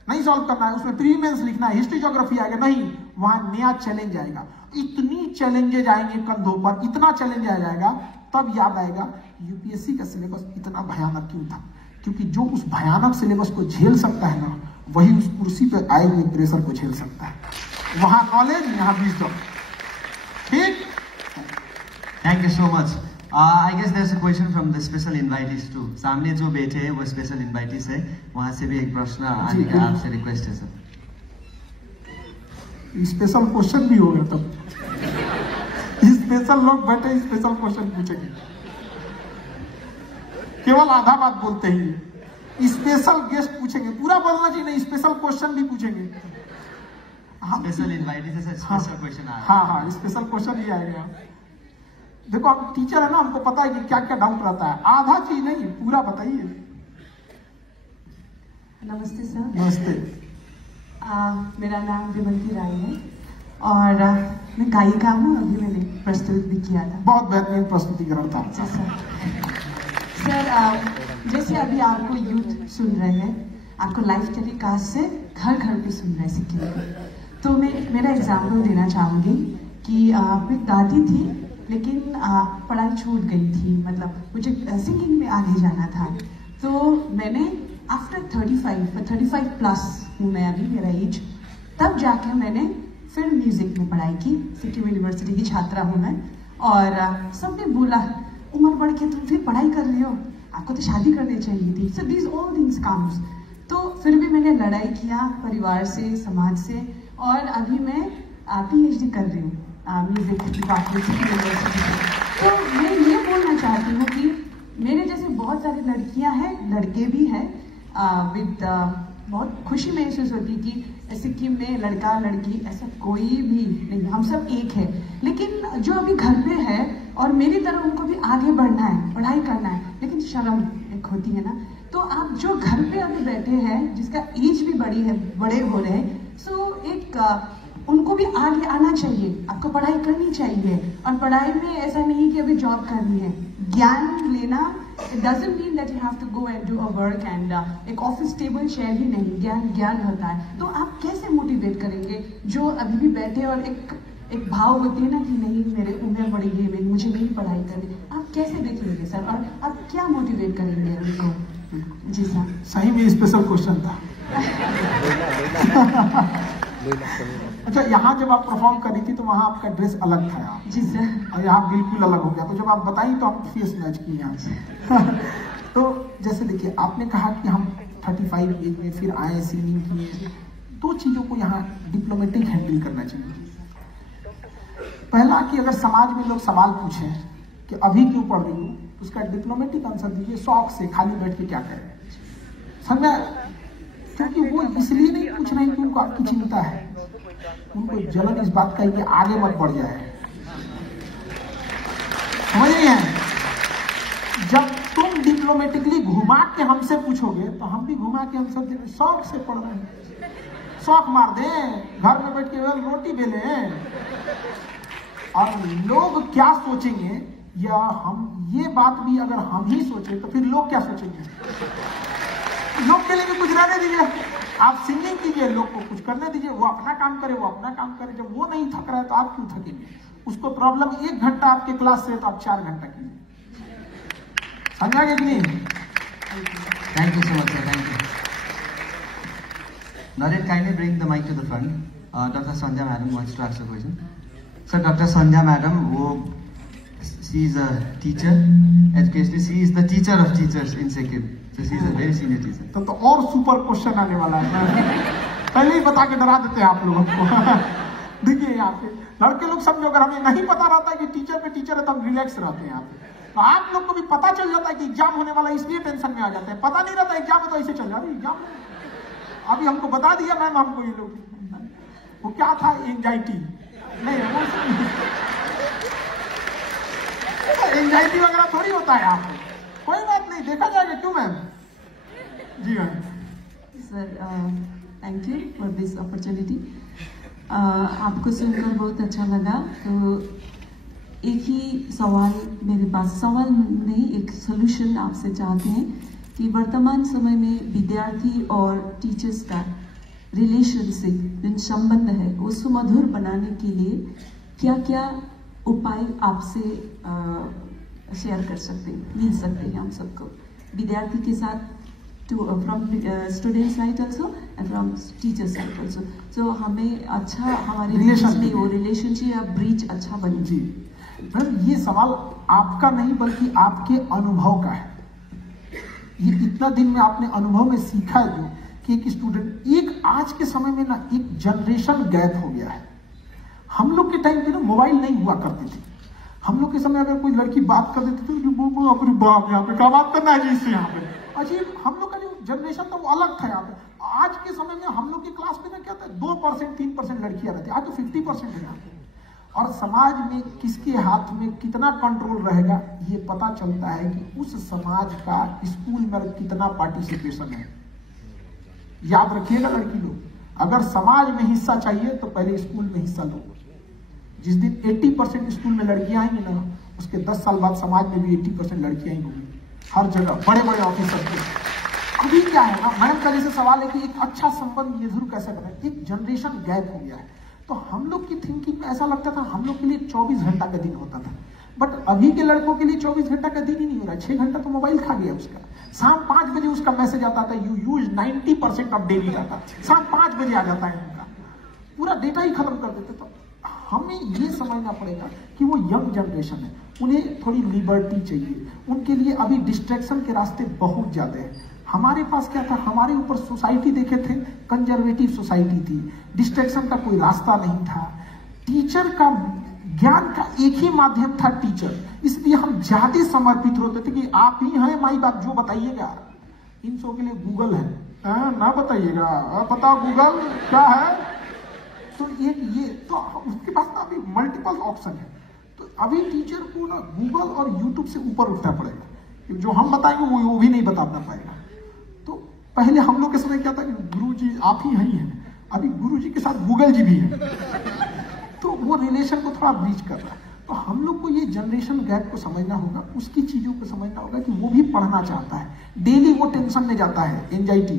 नहीं सॉल्व करना है, उसमें प्रीलिम्स लिखना है, हिस्ट्री ज्योग्राफी आएगा, नहीं, वहां नया चैलेंज आएगा। इतनी चैलेंजेज आएंगे कंधों पर, इतना चैलेंज आ जाएगा, तब याद आएगा यूपीएससी का सिलेबस इतना भयानक क्यों था। क्योंकि जो उस भयानक सिलेबस को झेल सकता है ना, वही उस कुर्सी पे आए हुए प्रेशर को झेल सकता है। वहां नॉलेज, यहाँ विजडम। ठीक? Thank you so much. I guess there is a question from the special invitees too. सामने जो बैठे हैं वो स्पेशल इनवाइटीज है, वहां से भी एक प्रश्न आने का आपसे रिक्वेस्ट है सर। स्पेशल क्वेश्चन भी होगा तब। स्पेशल लोग बैठे स्पेशल क्वेश्चन पूछेंगे, केवल आधा बात बोलते ही स्पेशल गेस्ट पूछेंगे, पूरा बोलना चाहिए नहीं, स्पेशल क्वेश्चन भी पूछेंगे। स्पेशल इनवाइटेड से स्पेशल क्वेश्चन आ रहा है। हाँ, स्पेशल क्वेश्चन ही आएगा। देखो आप टीचर है ना, हमको पता है कि क्या क्या डाउट रहता है, आधा चीज नहीं पूरा बताइए। नमस्ते सर। नमस्ते। मेरा नाम विमलती राय है और मैं गायिका हूँ, अभी मैंने प्रस्तुत भी किया था। बहुत बेहतरीन प्रस्तुतिकरण था। सर जैसे अभी आपको यूथ सुन रहे हैं, आपको लाइव टेलीकास्ट से घर घर पे सुन रहे हैं सिक्किम को, तो मैं मेरा एग्जाम्पल देना चाहूँगी कि मैं गाती थी, लेकिन पढ़ाई छूट गई थी, मतलब मुझे सिंगिंग में आगे जाना था। तो मैंने आफ्टर 35 प्लस हूँ मैं अभी, मेरा एज, तब जाके मैंने फिर म्यूजिक में पढ़ाई की। सिक्किम यूनिवर्सिटी की छात्रा हूँ मैं। और सबने बोला उम्र बढ़ के तुम फिर पढ़ाई कर रही हो, आपको तो शादी करनी चाहिए थी। So these all things comes. तो फिर भी मैंने लड़ाई किया परिवार से, समाज से, और अभी मैं PhD कर रही हूँ म्यूजिक डिपार्टमेंट सिक्किम यूनिवर्सिटी से। तो मैं ये बोलना चाहती हूँ कि मेरे जैसे बहुत सारी लड़कियाँ हैं, लड़के भी हैं, विद बहुत खुशी महसूस होती कि सिक्किम में लड़का लड़की ऐसा कोई भी नहीं, हम सब एक है। लेकिन जो अभी घर पे है और मेरी तरह उनको भी आगे बढ़ना है, पढ़ाई करना है, लेकिन शर्म एक होती है ना। तो आप जो घर पे अभी बैठे हैं, जिसका एज भी बड़ी है, बड़े हो रहे हैं, सो एक उनको भी आगे आना चाहिए, आपको पढ़ाई करनी चाहिए। और पढ़ाई में ऐसा नहीं कि अभी जॉब करनी है, ज्ञान लेना, it doesn't mean that you have to go and do a work and एक ऑफिस टेबल शेयर ही नहीं, ज्ञान ज्ञान होता है। तो आप कैसे मोटिवेट करेंगे जो अभी भी बैठे और एक भाव होती है ना कि नहीं मेरे उम्र बढ़ी है, मुझे नहीं पढ़ाई करनी, आप कैसे देखेंगे सर, और आप क्या मोटिवेट करेंगे उनको? जी सर। सही में स्पेशल क्वेश्चन था। अच्छा, यहाँ जब आप परफॉर्म कर रही थी तो वहाँ आपका ड्रेस अलग था यार। जी सर। और यहाँ बिल्कुल अलग हो गया, तो जब आप बताई तो हम फेस मैच किए यहाँ से। तो जैसे देखिए, आपने कहा कि हम 35 एज में फिर आए, सिंगिंग किए। दो चीज़ों को यहाँ डिप्लोमेटिक हैंडल करना चाहिए। पहला कि अगर समाज में लोग सवाल पूछें कि अभी क्यों पढ़ रही हूँ, तो उसका डिप्लोमेटिक आंसर दीजिए, शौक से, खाली बैठ के क्या करें। समझा? क्योंकि वो इसलिए नहीं पूछ रहे हैं कि उनको आपकी चिंता है, उनको जलन इस बात का है कि आगे मत बढ़ जाए। समझ रही हैं? जब तुम डिप्लोमेटिकली घुमा के हमसे पूछोगे तो हम भी घुमा के आंसर देंगे, शौक से पढ़ रहे हैं, शौक मार दें, घर में बैठ के रोटी बेले। और लोग क्या सोचेंगे, या हम ये बात भी अगर हम ही सोचें तो फिर लोग क्या सोचेंगे? लोग के लिए भी कुछ रहने दीजिए, आप सिंगिंग कीजिए, लोग को कुछ करने दीजिए, वो अपना काम करे, वो अपना काम करे। जब वो नहीं थक रहा है तो आप क्यों थकेंगे? उसको प्रॉब्लम 1 घंटा आपके क्लास से तो आप 4 घंटा कीजिए। समझा कि नहीं? Thank you so much, sir. Thank you. Narendra, kindly bring the mic to the front. Dr. Sandhya madam wants to ask a question. So, Dr. Sandhya madam, she is a teacher. Educationally, she is the teacher of teachers in Sikkim. So, she is a very senior teacher. तो और super question आने वाला है। पहले ही बता के डरा देते हैं आप लोगों को। देखिए यहाँ पे लड़के लोग समझो, अगर हमें नहीं पता रहता है कि टीचर पे टीचर है तो हम रिलैक्स रहते हैं यहाँ पे। तो आप लोग को भी पता चल जाता है कि एग्जाम होने वाला, इसलिए टेंशन में आ जाते हैं। पता नहीं रहता एग्जाम है तो ऐसे चल जाता है एग्जाम। अभी हमको बता दिया मैम, हमको ये लोग वो क्या था, एंजाइटी नहीं, एंजाइटी वगैरह थोड़ी होता है यहाँ पे, कोई बात नहीं, देखा जाएगा। क्यों मैम? जी ma'am. Sir thank you for this opportunity. आपको सुनकर बहुत अच्छा लगा। तो एक ही सवाल मेरे पास, सवाल नहीं, एक सॉल्यूशन आपसे चाहते हैं कि वर्तमान समय में विद्यार्थी और टीचर्स का रिलेशनशिप, जो संबंध है, वो सुमधुर बनाने के लिए क्या क्या उपाय आपसे शेयर कर सकते हैं, मिल सकते हैं हम सबको, विद्यार्थी के साथ, from student side also and from teacher side also. So हमें अच्छा, हमारे में वो रिलेशनशिप या ब्रिज अच्छा बने। जी मैम, ये सवाल आपका नहीं बल्कि आपके अनुभव का है। ये इतना दिन में आपने अनुभव में सीखा है जो कि एक स्टूडेंट, एक आज के समय में ना एक जनरेशन गैप हो गया है। हम लोग के टाइम पे ना मोबाइल नहीं हुआ करते थे। हम लोग के समय अगर कोई लड़की बात कर देती थी तो अपनी बाप यहाँ पे क्या बात करना है जी इससे, यहाँ पे अजीब। हम लोग का जो जनरेशन था वो अलग था यहाँ पे। आज के समय में हम लोग की क्लास में ना क्या था, 2% 3% लड़कियां रहती, आज तो 50% है यहाँ पे। और समाज में किसके हाथ में कितना कंट्रोल रहेगा ये पता चलता है कि उस समाज का स्कूल में कितना पार्टिसिपेशन है। याद रखिएगा लड़की लोग, अगर समाज में हिस्सा चाहिए तो पहले स्कूल में हिस्सा लो। जिस दिन 80% स्कूल में लड़कियां आएंगी ना, उसके 10 साल बाद समाज में भी 80% लड़कियां ही होंगी, हर जगह, बड़े बड़े ऑफिसर के। अभी क्या है ना, मैडम का जैसे सवाल है कि एक अच्छा संबंध मधुर कैसे बने, एक जनरेशन गैप हो गया है। तो हम लोग की थिंकिंग में ऐसा लगता था हम लोग के लिए 24 घंटा का दिन होता था, बट अभी के लड़कों के लिए 24 घंटा का दिन ही नहीं हो रहा है। 6 घंटा तो मोबाइल खा गया उसका। शाम 5 बजे उसका मैसेज आता था, you use 90% of daily data, शाम 5 बजे आ जाता है उनका। पूरा डेटा ही खत्म कर देते। तो हमें ये समझना पड़ेगा कि वो यंग जनरेशन है, उन्हें थोड़ी लिबर्टी चाहिए, उनके लिए अभी डिस्ट्रैक्शन के रास्ते बहुत ज़्यादा हैं। हमारे पास क्या था, हमारे ऊपर सोसाइटी देखे थे, कंजर्वेटिव सोसाइटी थी, डिस्ट्रैक्शन का कोई रास्ता नहीं था, टीचर का ज्ञान का एक ही माध्यम था टीचर, इसलिए हम ज्यादा समर्पित होते थे कि आप ही हैं माई बाप, जो बताइएगा। इन सब के लिए गूगल है, ना बताइएगा, बताओ गूगल क्या है। तो ये तो उसके पास ना अभी मल्टीपल ऑप्शन है। तो अभी टीचर को ना गूगल और यूट्यूब से ऊपर उठना पड़ेगा, जो हम बताएंगे वो भी नहीं बता पाएगा। तो पहले हम लोग के समय क्या था कि गुरु जी आप ही हैं, अभी गुरु जी के साथ गूगल जी भी है, तो वो रिलेशन को थोड़ा ब्रीच कर रहा है। तो हम लोग को ये जनरेशन गैप को समझना होगा, उसकी चीजों को समझना होगा कि वो भी पढ़ना चाहता है। डेली वो टेंशन में जाता है, एंजाइटी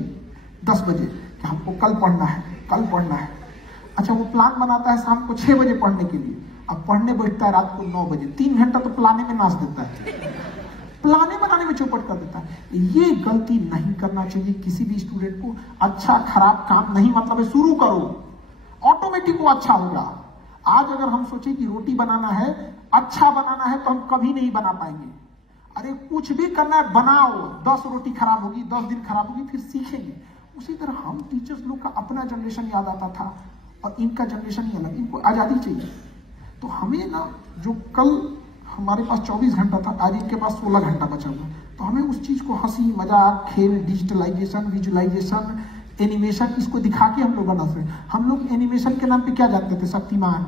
10 बजे कि हमको कल पढ़ना है, कल पढ़ना है। अच्छा, वो प्लान बनाता है शाम को 6 बजे पढ़ने के लिए, अब पढ़ने बैठता है रात को 9 बजे, 3 घंटा तो प्लाने में नाच देता है, प्लाने बनाने में चौपट कर देता है। ये गलती नहीं करना चाहिए किसी भी स्टूडेंट को। अच्छा खराब काम नहीं मतलब है, शुरू करो, ऑटोमेटिक वो अच्छा होगा। आज अगर हम सोचे कि रोटी बनाना है, अच्छा बनाना है, तो हम कभी नहीं बना पाएंगे। अरे कुछ भी करना है बनाओ, 10 रोटी खराब होगी, 10 दिन खराब होगी, फिर सीखेंगे। उसी तरह हम टीचर्स लोग का अपना जनरेशन याद आता था और इनका जनरेशन ही अलग, इनको आज़ादी चाहिए। तो हमें ना जो कल हमारे पास 24 घंटा था, आज इनके पास 16 घंटा बचा हुआ, तो हमें उस चीज़ को हंसी मजाक, खेल, डिजिटलाइजेशन, विजुअलाइजेशन, एनिमेशन, इसको दिखा के हम लोग बना सकते। हम लोग एनिमेशन के नाम पे क्या जानते थे, शक्तिमान,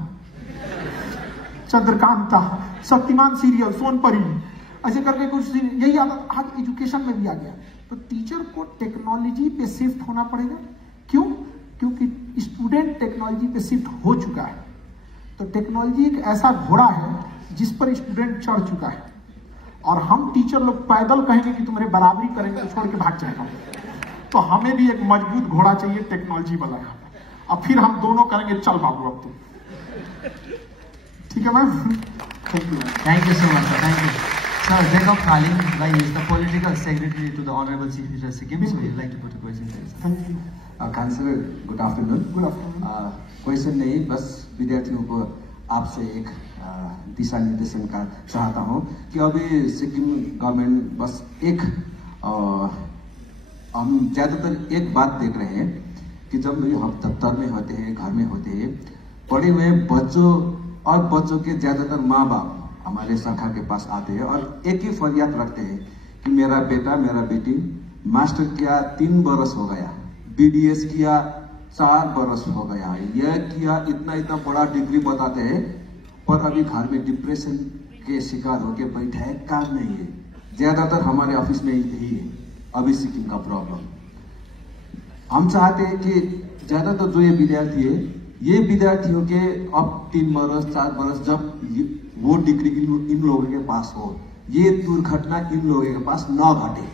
चंद्रकांता, शक्तिमान सीरियल, सोनपरी, ऐसे करके कुछ यही आज एजुकेशन में भी आ गया। तो टीचर को टेक्नोलॉजी पे शिफ्ट होना पड़ेगा। क्यों? क्योंकि स्टूडेंट टेक्नोलॉजी पे शिफ्ट हो चुका है। तो टेक्नोलॉजी एक ऐसा घोड़ा है जिस पर स्टूडेंट चढ़ चुका है, और हम टीचर लोग पैदल कहेंगे कि तुम्हारे बराबरी करेंगे तो छोड़ के भाग जाएगा। तो हमें भी एक मजबूत घोड़ा चाहिए टेक्नोलॉजी वाला, और फिर हम दोनों करेंगे चल बाबू अब तो। ठीक है ma'am, thank you so much, thank you sir. Jacob Khaling is the political secretary to the Honorable Chief Minister Sikkim, so he'd like to put a question to you. Thank you. Councillor, good afternoon. Good afternoon. Question नहीं, बस विद्यार्थियों को आपसे एक दिशा निर्देशन का चाहता हूँ कि अभी सिक्किम गवर्नमेंट बस एक हम ज़्यादातर एक बात देख रहे हैं कि जब भी हम दफ्तर में होते हैं, घर में होते हैं, पढ़े हुए बच्चों और बच्चों के ज़्यादातर माँ बाप हमारे शाखा के पास आते हैं और एक ही फरियाद रखते हैं कि मेरा बेटा, मेरा बेटी मास्टर किया 3 बरस हो गया, BDS किया 4 बरस हो गया, यह किया, इतना इतना बड़ा डिग्री बताते हैं, पर अभी घर में डिप्रेशन के शिकार होके बैठा है, काम नहीं है। ज्यादातर हमारे ऑफिस में यही है अभी सिक्किम का प्रॉब्लम। हम चाहते हैं कि ज्यादातर जो ये विद्यार्थी है, ये विद्यार्थियों के अब 3 बरस 4 बरस जब वो डिग्री इन लोगों के पास हो, ये दुर्घटना इन लोगों के पास न घटे।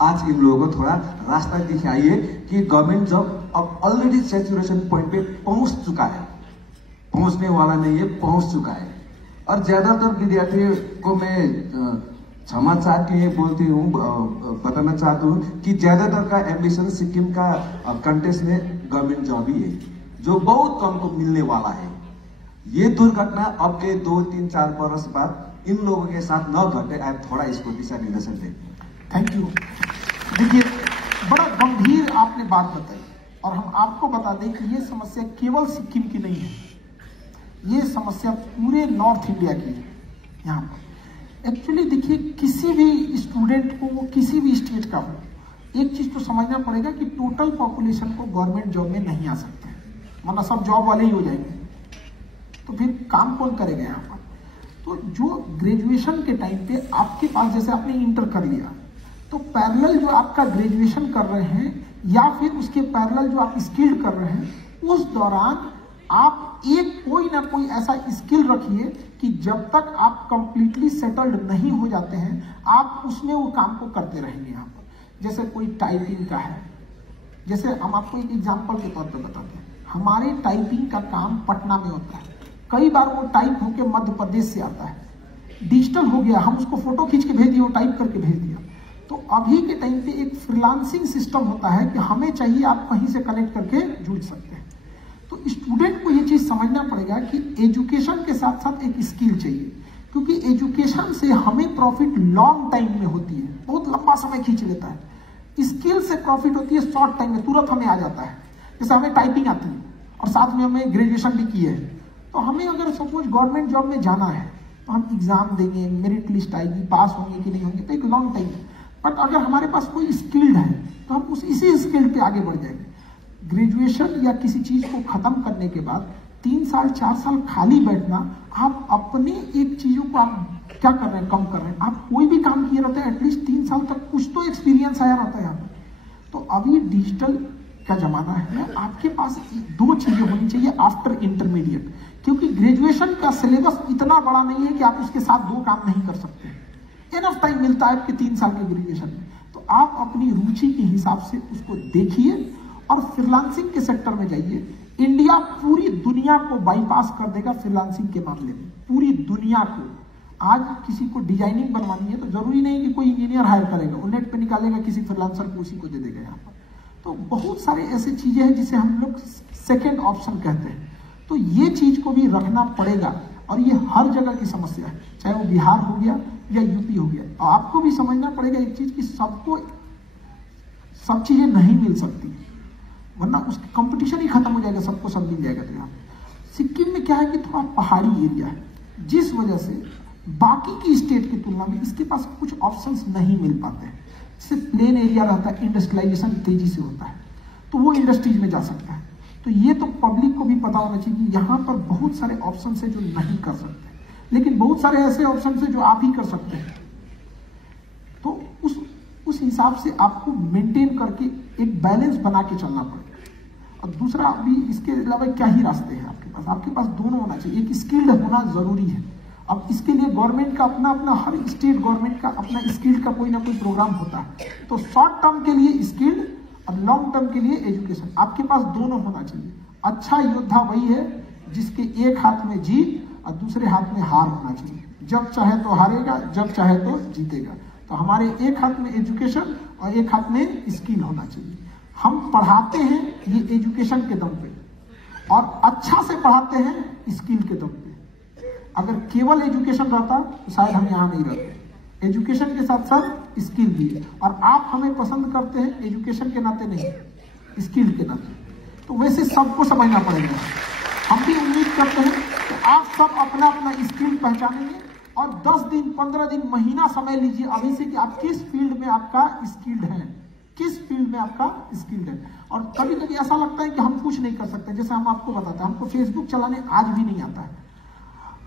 आज इन लोगों को थोड़ा रास्ता दिखाइए कि गवर्नमेंट जब अब ऑलरेडी सैचुरेशन पॉइंट पे पहुंच चुका है, पहुंचने वाला नहीं है, पहुंच चुका है। और ज्यादातर विद्यार्थियों को मैं क्षमा चाह के बोलती हूँ, बताना चाहता हूँ कि ज्यादातर का एम्बिशन सिक्किम का कंटेस्ट में गवर्नमेंट जॉब ही है, जो बहुत कम को मिलने वाला है। ये दुर्घटना अब के 2, 3, 4 बरस बाद इन लोगों के साथ न घटे, आप थोड़ा इसको दिशा निर्देशन दें। Thank you. देखिए, बड़ा गंभीर आपने बात बताई, और हम आपको बता दें कि ये समस्या केवल सिक्किम की नहीं है, ये समस्या पूरे नॉर्थ इंडिया की है। यहाँ पर एक्चुअली देखिए, किसी भी स्टूडेंट को, वो किसी भी स्टेट का हो, एक चीज तो समझना पड़ेगा कि टोटल पॉपुलेशन को गवर्नमेंट जॉब में नहीं आ सकते, वरना सब जॉब वाले ही हो जाएंगे, तो फिर काम कौन करेगा यहाँ पर। तो जो ग्रेजुएशन के टाइम पे आपके पास, जैसे आपने इंटर कर लिया, तो पैरेलल जो आपका ग्रेजुएशन कर रहे हैं या फिर उसके पैरेलल जो आप स्किल्ड कर रहे हैं, उस दौरान आप एक कोई ना कोई ऐसा स्किल रखिए कि जब तक आप कंप्लीटली सेटल्ड नहीं हो जाते हैं, आप उसमें वो काम को करते रहेंगे। यहाँ पर जैसे कोई टाइपिंग का है, जैसे हम आपको एक एग्जांपल के तौर पे बताते हैं, हमारे टाइपिंग का काम पटना में होता है, कई बार वो टाइप होके मध्य प्रदेश से आता है, डिजिटल हो गया, हम उसको फोटो खींच के भेज दिए, वो टाइप करके भेज दिया। तो अभी के टाइम पे एक फ्रीलांसिंग सिस्टम होता है कि हमें चाहिए, आप कहीं से कनेक्ट करके जुड़ सकते हैं। तो तो स्टूडेंट को ये चीज समझना पड़ेगा कि एजुकेशन के साथ साथ एक स्किल चाहिए, क्योंकि एजुकेशन से हमें प्रॉफिट लॉन्ग टाइम में होती है, बहुत लंबा समय खींच लेता है। स्किल से प्रॉफिट होती है शॉर्ट टाइम में, तुरंत हमें आ जाता है। जैसे हमें टाइपिंग आती है और साथ में हमें ग्रेजुएशन भी की है, तो हमें अगर सपोज गवर्नमेंट जॉब में जाना है तो हम एग्जाम देंगे, मेरिट लिस्ट आएगी, पास होंगे कि नहीं होंगे, तो एक लॉन्ग टाइम है। बट अगर हमारे पास कोई स्किल्ड है तो हम इसी स्किल पे आगे बढ़ जाएंगे। ग्रेजुएशन या किसी चीज को खत्म करने के बाद 3 साल 4 साल खाली बैठना, आप अपनी एक चीजों को आप क्या कर रहे हैं, कम कर रहे हैं। आप कोई भी काम किए रहते हैं, एटलीस्ट 3 साल तक कुछ तो एक्सपीरियंस आया रहता है यहाँ पर। तो अभी डिजिटल का जमाना है, आपके पास 2 चीजें होनी चाहिए आफ्टर इंटरमीडिएट, क्योंकि ग्रेजुएशन का सिलेबस इतना बड़ा नहीं है कि आप उसके साथ 2 काम नहीं कर सकते। एनफ टाइम मिलता है आपके 3 साल के ग्रेजुएशन में, तो आप अपनी रुचि के हिसाब से उसको देखिए और फ्रीलांसिंग के सेक्टर में जाइए। इंडिया पूरी दुनिया को बाईपास कर देगा फ्रीलांसिंग के मामले में, पूरी दुनिया को। आज किसी को डिजाइनिंग बनवानी है तो जरूरी नहीं कि कोई इंजीनियर हायर करेगा, वो नेट पे निकालेगा, किसी फ्रीलांसर को उसी को दे देगा यहाँ पर। तो बहुत सारे ऐसे चीजें हैं जिसे हम लोग सेकेंड ऑप्शन कहते हैं, तो ये चीज को भी रखना पड़ेगा। और ये हर जगह की समस्या है, चाहे वो बिहार हो गया या यूपी हो गया। और आपको भी समझना पड़ेगा एक चीज कि सबको सब चीजें नहीं मिल सकती, वरना उसकी कंपटीशन ही खत्म हो जाएगा, सबको सब मिल जाएगा। तो यहाँ सिक्किम में क्या है कि थोड़ा पहाड़ी एरिया है, जिस वजह से बाकी की स्टेट की तुलना में इसके पास कुछ ऑप्शंस नहीं मिल पाते हैं। जैसे प्लेन एरिया रहता है, इंडस्ट्रियलाइजेशन तेजी से होता है, तो वो इंडस्ट्रीज में जा सकता है। तो ये तो पब्लिक को भी पता होना चाहिए कि यहाँ पर बहुत सारे ऑप्शन है जो नहीं कर सकते, लेकिन बहुत सारे ऐसे ऑप्शन है जो आप ही कर सकते हैं। तो उस हिसाब से आपको मेंटेन करके एक बैलेंस बना के चलना पड़ेगा। और दूसरा अभी इसके अलावा क्या ही रास्ते हैं आपके पास दोनों होना चाहिए। एक स्किल्ड होना जरूरी है। अब इसके लिए गवर्नमेंट का अपना हर स्टेट गवर्नमेंट का अपना स्किल्ड का कोई ना कोई प्रोग्राम होता है। तो शॉर्ट टर्म के लिए स्किल्ड और लॉन्ग टर्म के लिए एजुकेशन, आपके पास दोनों होना चाहिए। अच्छा योद्धा वही है जिसके एक हाथ में जीत और दूसरे हाथ में हार होना चाहिए। जब चाहे तो हारेगा, जब चाहे तो जीतेगा। तो हमारे एक हाथ में एजुकेशन और एक हाथ में स्किल होना चाहिए। हम पढ़ाते हैं ये एजुकेशन के दम पे और अच्छा से पढ़ाते हैं स्किल के दम पे। अगर केवल एजुकेशन रहता तो शायद हम यहाँ नहीं रहते। एजुकेशन के साथ साथ स्किल भी है, और आप हमें पसंद करते हैं एजुकेशन के नाते नहीं, स्किल के नाते। तो वैसे सबको समझना पड़ेगा। हम भी उम्मीद करते हैं कि आप सब अपना अपना स्किल पहचानेंगे और 10 दिन 15 दिन महीना समय लीजिए अभी से कि आप किस फील्ड में आपका स्किल्ड है, किस फील्ड में आपका स्किल्ड है। और कभी कभी ऐसा लगता है कि हम कुछ नहीं कर सकते। जैसे हम आपको बताते हैं, हमको फेसबुक चलाने आज भी नहीं आता है।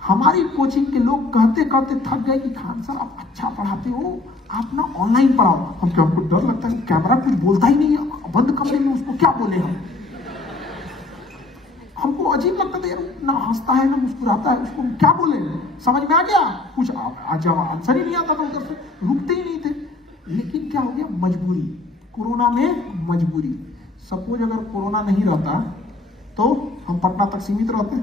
हमारी कोचिंग के लोग कहते कहते थक गए कि खान सर आप अच्छा पढ़ाते हो, आप ना ऑनलाइन पढ़ाओ। हमको डर लगता है, कैमरा कुछ बोलता ही नहीं है, बंद कमरे में उसको क्या बोले हम। हमको अजीब लगता था, यार ना हंसता है ना मुस्कुराता है, उसको क्या बोले। समझ में आ गया कुछ, जब आंसर ही नहीं आता था उधर से, रुकते ही नहीं थे। लेकिन क्या हो गया, मजबूरी, कोरोना में मजबूरी। सपोज अगर कोरोना नहीं रहता तो हम पटना तक सीमित रहते,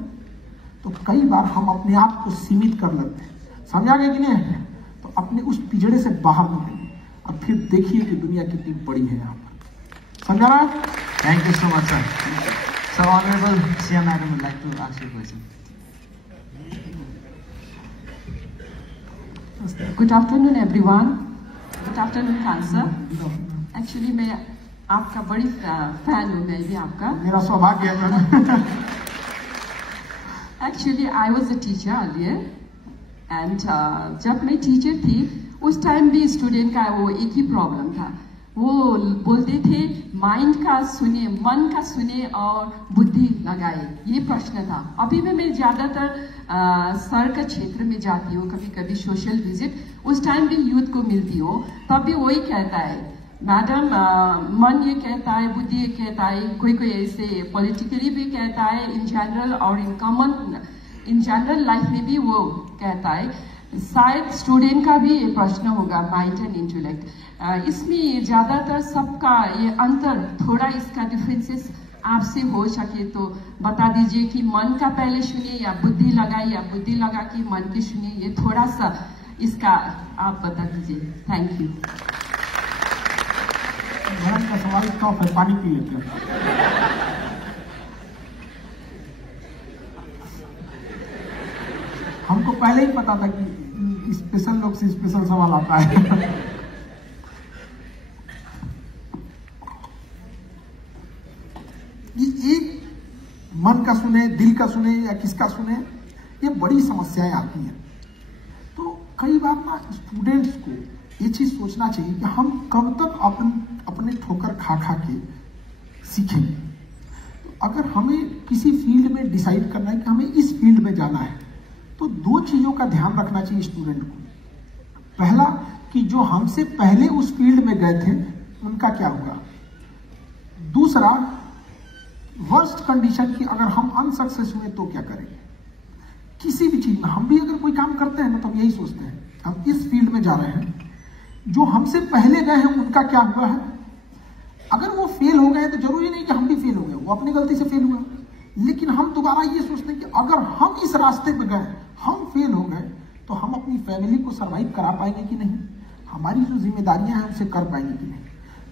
तो कई बार हम अपने आप को सीमित कर लेते हैं। समझा गया कि नहीं? तो अपने उस पिंजड़े से बाहर निकलिए और फिर देखिए कि दुनिया कितनी बड़ी है यहाँ पर। समझा रहा है? Thank you so much sir. So Honorable Sia Madam would like to ask you a question. Good afternoon everyone. Good afternoon Khan sir. Actually मैं आपका बड़ी फैन हूँ, मैं भी आपका। मेरा सौभाग्य है। Actually I was a teacher earlier and जब मैं टीचर थी उस टाइम भी स्टूडेंट का वो एक ही प्रॉब्लम था। वो बोलते थे माइंड का सुने, मन का सुने और बुद्धि लगाए, ये प्रश्न था। अभी भी मैं ज़्यादातर सर का क्षेत्र में जाती हूँ, कभी कभी सोशल विजिट, उस टाइम भी यूथ को मिलती हो, तब भी वही कहता है मैडम, मन ये कहता है, बुद्धि ये कहता है, कोई कोई ऐसे पॉलिटिकली भी कहता है, इन जनरल और इन जनरल लाइफ में भी वो कहता है। शायद स्टूडेंट का भी ये प्रश्न होगा, माइंड एंड इंटेलेक्ट। इसमें ज़्यादातर सबका ये अंतर, थोड़ा इसका डिफरेंसेस आपसे हो सके तो बता दीजिए कि मन का पहले सुनिए या बुद्धि लगाए, या बुद्धि लगा के मन की सुनिए, ये थोड़ा सा इसका आप बता दीजिए। Thank you. मैडम का सवाल टॉप है, पानी पी लेते हैं। हमको पहले ही पता था कि स्पेशल लोग से स्पेशल सवाल आता है। ये एक मन का सुने, दिल का सुने या किसका सुने, ये बड़ी समस्याएं आती हैं। तो कई बार ना स्टूडेंट्स को ये चीज सोचना चाहिए कि हम कब तक अपने ठोकर खा खा के सीखेंगे। तो अगर हमें किसी फील्ड में डिसाइड करना है कि हमें इस फील्ड में जाना है, तो दो चीजों का ध्यान रखना चाहिए स्टूडेंट को। पहला कि जो हमसे पहले उस फील्ड में गए थे उनका क्या होगा। दूसरा, वर्स्ट कंडीशन की अगर हम अनसक्सेस हुए तो क्या करेंगे। किसी भी चीज में हम भी अगर कोई काम करते हैं ना तो हम यही सोचते हैं हम इस फील्ड में जा रहे हैं, जो हमसे पहले गए हैं उनका क्या हुआ है। अगर वो फेल हो गए तो जरूरी नहीं कि हम भी फेल हो गए, वो अपनी गलती से फेल हुआ, लेकिन हम दोबारा ये सोचते हैं कि अगर हम इस रास्ते पे गए, हम फेल हो गए, तो हम अपनी फैमिली को सर्वाइव करा पाएंगे कि नहीं, हमारी जो जिम्मेदारियां हैं उसे कर पाएंगे कि नहीं।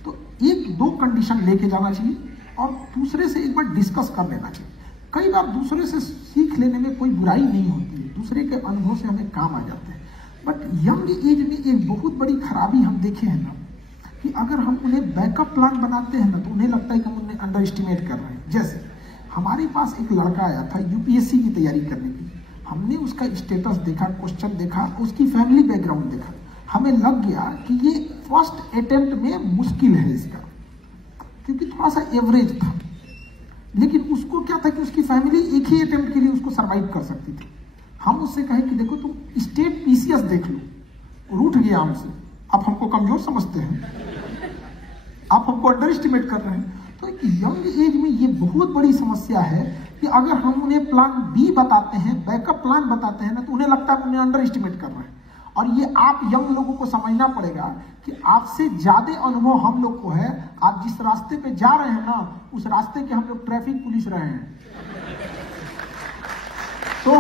तो एक दो कंडीशन लेके जाना चाहिए और दूसरे से एक बार डिस्कस कर लेना चाहिए। कई बार दूसरे से सीख लेने में कोई बुराई नहीं होती है, दूसरे के अनुभव से हमें काम आ जाते हैं। बट यंग एज में एक बहुत बड़ी खराबी हम देखे हैं ना कि अगर हम उन्हें बैकअप प्लान बनाते हैं ना तो उन्हें लगता है कि हम उन्हें अंडर एस्टिमेट कर रहे हैं। जैसे हमारे पास एक लड़का आया था यूपीएससी की तैयारी करने की, हमने उसका स्टेटस देखा, क्वेश्चन देखा, उसकी फैमिली बैकग्राउंड देखा, हमें लग गया कि ये फर्स्ट अटेम्प्ट में मुश्किल है इसका, क्योंकि थोड़ा सा एवरेज था। लेकिन उसको क्या था कि उसकी फैमिली एक ही अटेम्प्ट के लिए उसको सर्वाइव कर सकती थी। हम उससे कहे कि देखो तुम स्टेट पीसीएस देख लो, रूठ गया हमसे, आप हमको कमजोर समझते हैं, आप हमको अंडर एस्टिमेट कर रहे हैं। तो यंग एज में ये बहुत बड़ी समस्या है कि अगर हम उन्हें प्लान बी बताते हैं, बैकअप प्लान बताते हैं ना, तो उन्हें लगता है उन्हें अंडर एस्टिमेट कर रहे हैं। और ये आप यंग लोगों को समझना पड़ेगा कि आपसे ज्यादा अनुभव हम लोग को है। आप जिस रास्ते पे जा रहे हैं ना, उस रास्ते के हम लोग ट्रैफिक पुलिस रहे हैं, तो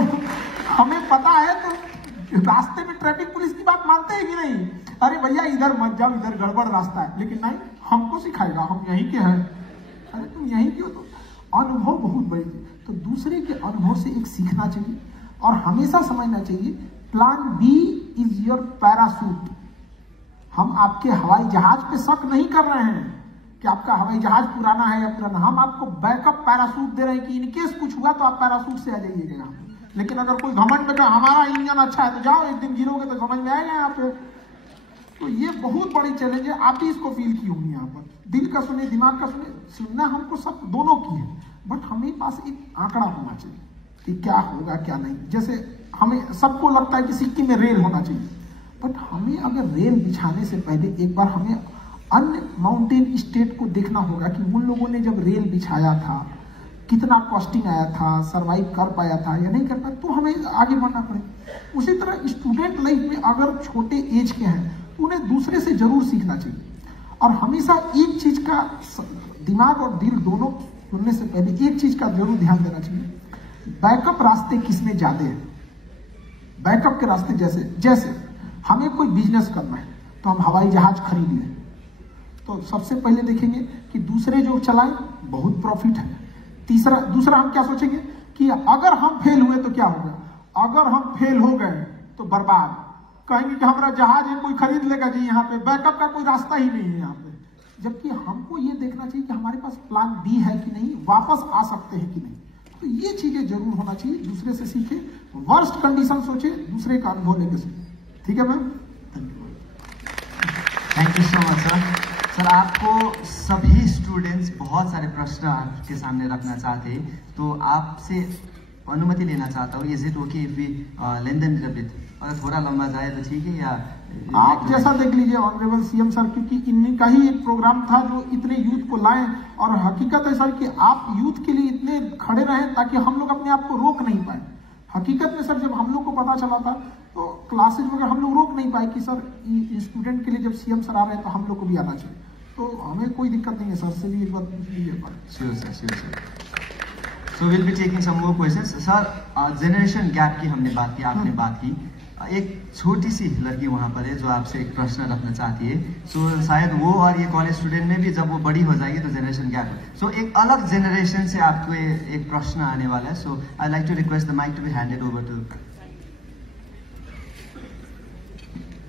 हमें पता है। तो रास्ते में ट्रैफिक पुलिस की बात मानते हैं कि नहीं, अरे भैया इधर मत जाओ, इधर गड़बड़ रास्ता है, लेकिन नहीं, हमको सिखाएगा, हम यहीं के हैं, अरे तुम यहीं के हो। तो अनुभव बहुत बड़ी है, तो दूसरे के अनुभव से एक सीखना चाहिए और हमेशा समझना चाहिए plan B is your parachute. हम आपके हवाई जहाज पे शक नहीं कर रहे हैं कि आपका हवाई जहाज पुराना है या पुराना, हम आपको बैकअप पैराशूट दे रहे हैं कि इनकेस कुछ हुआ तो आप पैराशूट से आ जाइएगा। लेकिन अगर कोई घमंड में कहा हमारा इंजन अच्छा है तो जाओ, एक दिन गिरोगे तो समझ में आएगा यहाँ पे। तो ये बहुत बड़ी चैलेंज है, आप ही इसको फील की होंगी यहाँ पर। दिल का सुने, दिमाग का सुने, सुनना हमको सब दोनों की है, बट हमें पास एक आंकड़ा होना चाहिए कि क्या होगा क्या नहीं। जैसे हमें सबको लगता है कि सिक्किम में रेल होना चाहिए, बट हमें अगर रेल बिछाने से पहले एक बार हमें अन्य माउंटेन स्टेट को देखना होगा कि उन लोगों ने जब रेल बिछाया था कितना कॉस्टिंग आया था, सरवाइव कर पाया था या नहीं कर पाया, तो हमें आगे बढ़ना पड़ेगा। उसी तरह स्टूडेंट लाइफ में अगर छोटे एज के हैं तो उन्हें दूसरे से जरूर सीखना चाहिए। और हमेशा एक चीज का दिमाग और दिल दोनों सुनने से पहले एक चीज का जरूर ध्यान देना चाहिए, बैकअप रास्ते किसमें ज्यादा है। बैकअप के रास्ते जैसे हमें कोई बिजनेस करना है तो हम हवाई जहाज खरीद लें, तो सबसे पहले देखेंगे कि दूसरे जो चलाएं बहुत प्रॉफिट है। दूसरा हम क्या सोचेंगे कि अगर हम फेल हुए तो क्या होगा, अगर हम फेल हो गए तो बर्बाद, कहेंगे कि हमारा जहाज है कोई खरीद लेगा जी, यहाँ पे बैकअप का कोई रास्ता ही नहीं है यहाँ पे। जबकि हमको ये देखना चाहिए कि हमारे पास प्लान बी है कि नहीं, वापस आ सकते हैं कि नहीं। तो ये चीजें जरूर होना चाहिए, दूसरे से सीखे, वर्स्ट कंडीशन सोचे, दूसरे का अनुभव लेके सीखे। ठीक है ma'am, thank you so much sir. Sir आपको सभी स्टूडेंट्स बहुत सारे प्रश्न आपके सामने रखना चाहते हैं, तो आपसे अनुमति लेना चाहता हूँ। Is it okay if we lend them little bit, अगर थोड़ा लंबा जाए तो ठीक है, या आप जैसा देख लीजिए ऑनरेबल सीएम सर, क्योंकि इनका ही एक प्रोग्राम था जो इतने यूथ को लाए, और हकीकत है सर कि आप यूथ के लिए इतने खड़े रहे ताकि हम लोग अपने आप को रोक नहीं पाए। हकीकत में सर जब हम लोग को पता चला था तो क्लासेज वगैरह हम लोग रोक नहीं पाए कि सर स्टूडेंट के लिए जब सीएम सर आ रहे हैं तो हम लोग को भी आना चाहिए। तो हमें कोई दिक्कत नहीं है, सर से भी एक बार पूछ लीजिए। Sure sir. So will be taking some more questions. Sir generation gap की हमने बात की, आपने बात की, एक छोटी सी लड़की वहाँ पर है जो आपसे एक प्रश्न रखना चाहती है। सो शायद वो और ये कॉलेज स्टूडेंट में भी जब वो बड़ी हो जाएगी तो जनरेशन गैप है। सो एक अलग जनरेशन से आपको एक प्रश्न आने वाला है। So I like to request the mic to be handed over to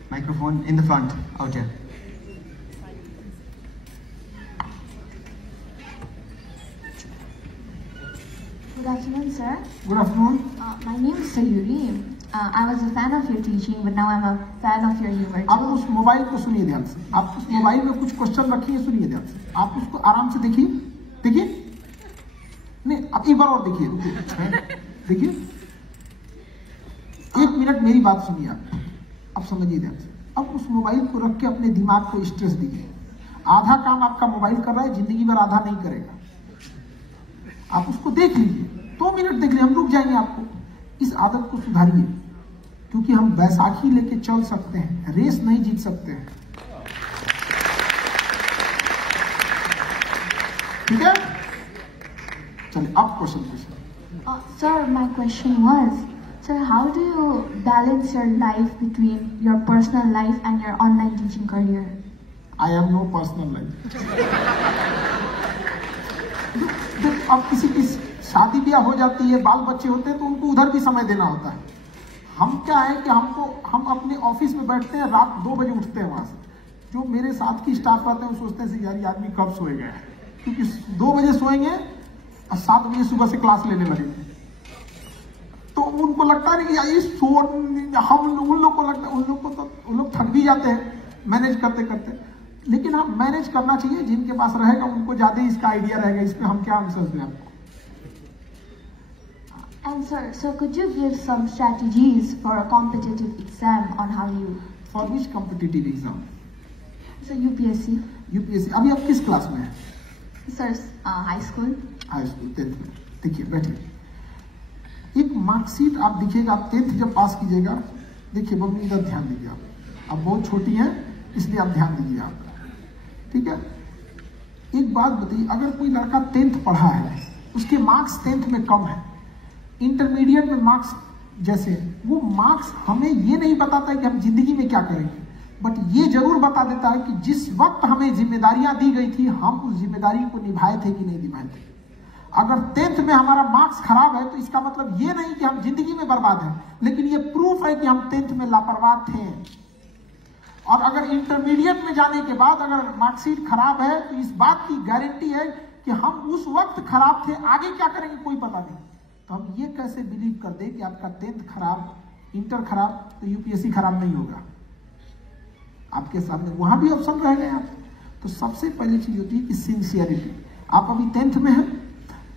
Microphone in the front, out here. Good afternoon, sir. Good afternoon. My name is Sayuri. I was a fan of your teaching, but now I'm a fan of your humor. आप उस mobile को सुनिए ध्यान से। आप उस mobile में कुछ क्वेश्चन रखिए, सुनिए ध्यान से। आप उसको आराम से देखिए, देखिए। नहीं, अब एक बार और देखिए, देखिए। 1 मिनट मेरी बात सुनिए आप। अब समझिए ध्यान से। अब उस मोबाइल को रख के अपने दिमाग को स्ट्रेस दीजिए। आधा काम आपका मोबाइल कर रहा है, जिंदगी भर आधा नहीं करेगा। आप उसको देख लीजिए, 2 मिनट देख लीजिए, हम रुक जाएंगे आपको। इस आदत को सुधारिए, क्योंकि हम बैसाखी लेके चल सकते हैं, रेस नहीं जीत सकते हैं। ठीक है, चलिए अब क्वेश्चन पूछिए। Sir, my question was, sir, how do you balance your life between your personal life and your online teaching career? I have no personal life. अब किसी की शादी ब्याह हो जाती है, बाल बच्चे होते हैं, तो उनको उधर भी समय देना होता है। हम क्या है कि हम अपने ऑफिस में बैठते हैं, रात 2 बजे उठते हैं वहां से। जो मेरे साथ की स्टाफ रहते हैं वो सोचते हैं यार ये आदमी कब सोएगा, क्योंकि 2 बजे सोएंगे और 7 बजे सुबह से क्लास लेने लगेंगे। तो उनको लगता है कि यार ये उन लोग को लगता है, उन लोग थक भी जाते हैं मैनेज करते करते। लेकिन हाँ, मैनेज करना चाहिए। जिनके पास रहेगा उनको ज्यादा इसका आइडिया रहेगा। इस पे हम क्या आंसर दें आपको? And sir, could you give some strategies for a competitive exam on how you? For which competitive exam? So UPSC. UPSC. अभी आप किस क्लास में हैं? Sir, high school. High school, 10th में। देखिए बैठिए। एक मार्कशीट आप दिखेगा, आप 10th जब पास कीजिएगा, देखिए बबली इधर ध्यान दीजिए आप बहुत छोटी हैं इसलिए आप ध्यान दीजिए आप, ठीक है। एक बात बताइए, अगर कोई लड़का 10th पढ़ा है, उसके मार्क्स 10th में कम है, इंटरमीडिएट में मार्क्स जैसे, वो मार्क्स हमें ये नहीं बताता है कि हम जिंदगी में क्या करेंगे, बट ये जरूर बता देता है कि जिस वक्त हमें जिम्मेदारियां दी गई थी हम उस जिम्मेदारी को निभाए थे कि नहीं निभाए थे। अगर 10th में हमारा मार्क्स खराब है तो इसका मतलब ये नहीं कि हम जिंदगी में बर्बाद हैं, लेकिन ये प्रूफ है कि हम 10th में लापरवाह थे। और अगर इंटरमीडिएट में जाने के बाद अगर मार्कशीट खराब है तो इस बात की गारंटी है कि हम उस वक्त खराब थे, आगे क्या करेंगे कोई पता नहीं। तो हम ये कैसे बिलीव कर दें कि आपका 10th खराब, इंटर खराब, तो यूपीएससी खराब नहीं होगा। आपके सामने वहां भी ऑप्शन रह गए आप। तो सबसे पहली चीज होती है कि सिंसियरिटी। आप अभी 10th में हैं,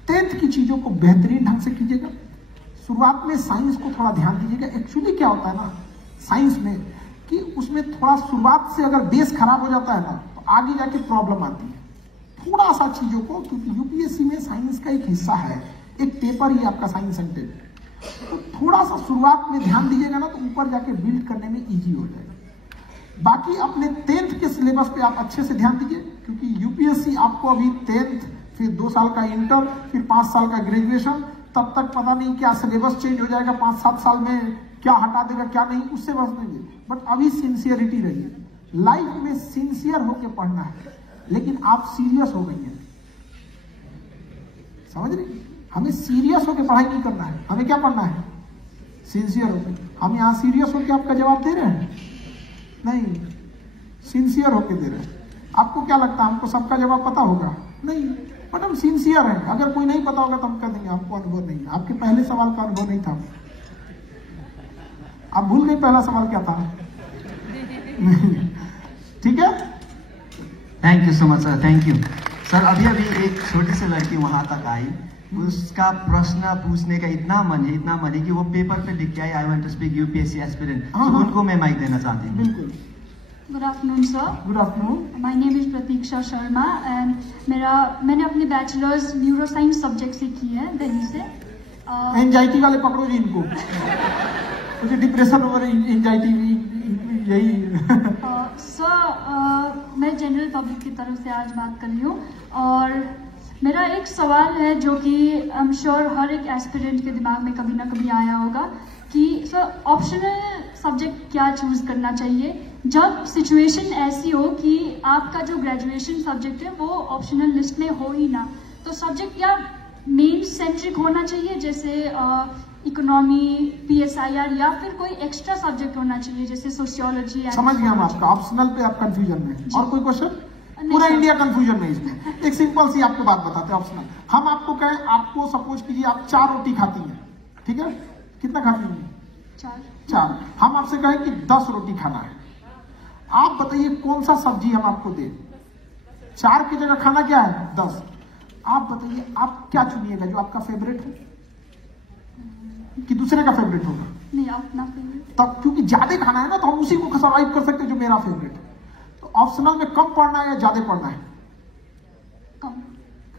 10th की चीजों को बेहतरीन ढंग से कीजिएगा। शुरुआत में साइंस को थोड़ा ध्यान दीजिएगा। एक्चुअली क्या होता है ना साइंस में कि उसमें थोड़ा शुरुआत से अगर बेस खराब हो जाता है ना तो आगे जाके प्रॉब्लम आती है। थोड़ा सा चीजों को, क्योंकि यूपीएससी में साइंस का एक हिस्सा है, एक पेपर ही आपका साइंस एंड टेट, तो थोड़ा सा शुरुआत में ध्यान दीजिएगा ना तो ऊपर जाके बिल्ड करने में इजी हो जाएगा। बाकी अपने 10th के सिलेबस पे आप अच्छे से ध्यान दीजिए, क्योंकि यूपीएससी आपको अभी 10th, फिर 2 साल का इंटर, फिर 5 साल का ग्रेजुएशन, तब तक पता नहीं क्या सिलेबस चेंज हो जाएगा, 5-7 साल में क्या हटा देगा क्या नहीं, उससे बच नहीं। बट अभी सिंसियरिटी रहिए, लाइफ में सिंसियर होकर पढ़ना है। लेकिन आप सीरियस हो गई हैं, समझ रही, हमें सीरियस होकर पढ़ाई नहीं करना है, हमें क्या पढ़ना है, सिंसियर होकर। हम यहाँ सीरियस होकर आपका जवाब दे रहे हैं? नहीं, सिंसियर होकर दे रहे हैं। आपको क्या लगता है हमको सबका जवाब पता होगा? नहीं, बट हम सिंसियर हैं। अगर कोई नहीं पता होगा तो हम कह देंगे हमको अनुभव नहीं है। आपके पहले सवाल का अनुभव नहीं था, आप भूल गए पहला सवाल क्या था। ठीक है, thank you so much sir, thank you sir. अभी अभी एक छोटी सी लड़की वहां तक आई, उसका प्रश्न पूछने का इतना मन है कि वो पेपर पे लिख के I, I want to speak UPSC aspirant. तो उनको मैं माइक देना चाहती हूँ। बिल्कुल। Good afternoon sir. Good afternoon. My name is Pratiksha Sharma and मैंने अपनी बैचलर्स न्यूरो साइंस सब्जेक्ट से की है दिल्ली से। एंजाइटी वाले पकड़ो जी इनको, मुझे डिप्रेशन और एंजाइटी यही। सर मैं जनरल पब्लिक की तरफ से आज बात कर रही हूँ और मेरा एक सवाल है जो कि आई एम श्योर हर एक एस्पिरेंट के दिमाग में कभी ना कभी आया होगा कि सर ऑप्शनल सब्जेक्ट क्या चूज करना चाहिए जब सिचुएशन ऐसी हो कि आपका जो ग्रेजुएशन सब्जेक्ट है वो ऑप्शनल लिस्ट में हो ही ना। तो सब्जेक्ट क्या मेन सेंट्रिक होना चाहिए, जैसे इकोनॉमी, PSIR या फिर कोई एक्स्ट्रा सब्जेक्ट होना चाहिए जैसे सोशियोलॉजी? समझ गया हम आपका, ऑप्शनल पे आप कंफ्यूजन में। और कोई क्वेश्चन? पूरा इंडिया कंफ्यूजन में इसमें। एक सिंपल सी आपको बात बताते हैं ऑप्शनल। हम आपको कहें, आपको सपोज कीजिए आप 4 रोटी खाती हैं, ठीक है? कितना खाती हैं? 4। हम आपसे कहें कि 10 रोटी खाना है, आप बताइए कौन सा सब्जी हम आपको दें? 4 की जगह खाना क्या है? 10। आप बताइए आप क्या चुनिएगा, जो आपका फेवरेट हो कि दूसरे का फेवरेट होगा? नहीं, अपना फेवरेट। तब क्योंकि ज्यादा खाना है ना, तो हम उसी को सर्वाइव कर सकते हैं जो मेरा फेवरेट है। तो ऑप्शनल में कम पढ़ना है या ज्यादा पढ़ना है? कम।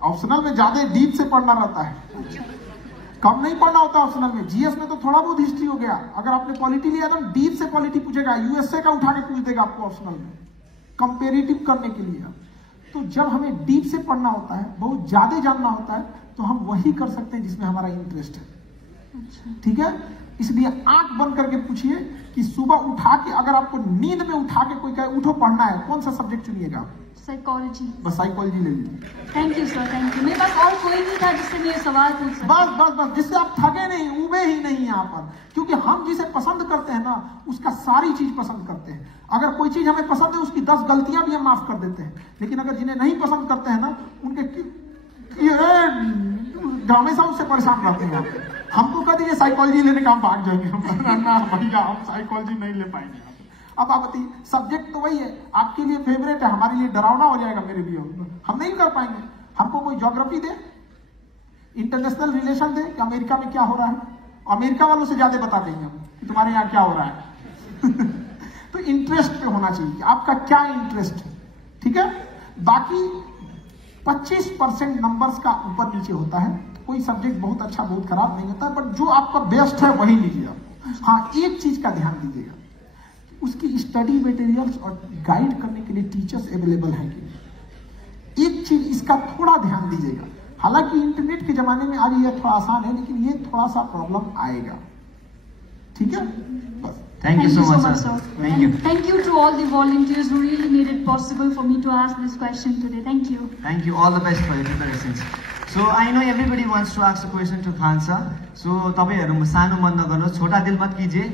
ऑप्शनल में ज्यादा डीप से पढ़ना रहता है, कम नहीं पढ़ना होता ऑप्शनल में। जीएस में तो थोड़ा बहुत हिस्ट्री हो गया, अगर आपने पॉलिटी लिया तो डीप से पॉलिटी पूछेगा, यूएसए का उठा के पूछ देगा आपको ऑप्शनल में, कंपेरेटिव करने के लिए। तो जब हमें डीप से पढ़ना होता है, बहुत ज्यादा जानना होता है, तो हम वही कर सकते हैं जिसमें हमारा इंटरेस्ट है। ठीक है? इसलिए आंख बंद करके पूछिए कि सुबह उठा के, अगर आपको नींद में उठा के कोई कहे उठो पढ़ना है, कौन सा सब्जेक्ट चुनिएगा? साइकोलॉजी। बस साइकोलॉजी ले लीजिए। Thank you sir, thank you. मेरे पास और कोई नहीं था जिससे मैं सवाल पूछ सकता। बस जिससे आप थके नहीं, उबे ही नहीं यहाँ पर। क्योंकि हम जिसे पसंद करते हैं ना, उसका सारी चीज पसंद करते हैं। अगर कोई चीज हमें पसंद है, उसकी 10 गलतियां भी हम माफ कर देते हैं। लेकिन अगर जिन्हें नहीं पसंद करते हैं ना, उनके हमेशा उससे परेशान रहते हैं। हमको कह दीजिए साइकोलॉजी लेने का, हम भाग जाएंगे। ना भैया, हम साइकोलॉजी नहीं ले पाएंगे। अब आप बताइए, सब्जेक्ट तो वही है, आपके लिए फेवरेट है, हमारे लिए डरावना हो जाएगा, मेरे लिए हम नहीं कर पाएंगे। हमको कोई ज्योग्राफी दे, इंटरनेशनल रिलेशन दे कि अमेरिका में क्या हो रहा है, अमेरिका वालों से ज्यादा बता देंगे हम कि तुम्हारे यहाँ क्या हो रहा है। तो इंटरेस्ट पे होना चाहिए कि आपका क्या इंटरेस्ट है। ठीक है? बाकी 25% नंबर्स का ऊपर नीचे होता है। कोई सब्जेक्ट बहुत अच्छा बहुत खराब नहीं होता, बट जो आपका बेस्ट है वही लीजिए आप। हाँ, एक चीज का ध्यान दीजिएगा, उसकी स्टडी मटेरियल्स और गाइड करने के लिए टीचर्स अवेलेबल हैं कि? एक चीज इसका थोड़ा ध्यान दीजिएगा। हालांकि इंटरनेट के जमाने में आज ये थोड़ा आसान है, लेकिन ये थोड़ा सा प्रॉब्लम आएगा। ठीक है? बस। Thank you so much, sir. Thank you to all the volunteers who really made it possible for me to ask this question today. Thank you. Thank you. All the best for your preparations. So I know everybody wants to ask a question to Khan sir. So तपाईहरु सानो मन नगर्नुहोस्, छोटा दिल मत कीजिए,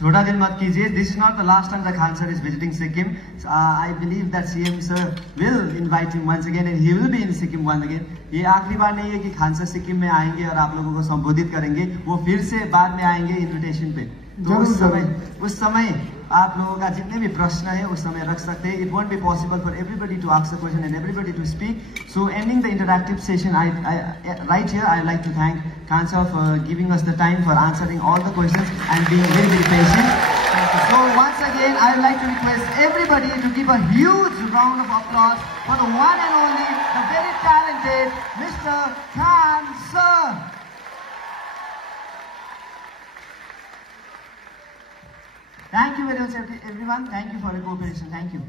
छोटा दिल मत कीजिए. This is not the last time that Khan sir is visiting Sikkim. I believe that CM sir will invite him once again and he will be in Sikkim once again. ये आखिरी बार नहीं है कि खान सर सिक्किम में आएंगे और आप लोगों को संबोधित करेंगे, वो फिर से बाद में आएंगे इनविटेशन पे। तो उस समय आप लोगों का जितने भी प्रश्न है उस समय रख सकते हैं. It won't be possible for everybody to ask a question and everybody to speak. So ending the interactive session, right here I would like to thank Khan sir for giving us the time for answering all the questions and being very, very patient. So once again, I would like to request everybody to give a huge round of applause for the one and only, the very talented Mr. Khan sir. Thank you very much, everyone. Thank you for your cooperation. Thank you.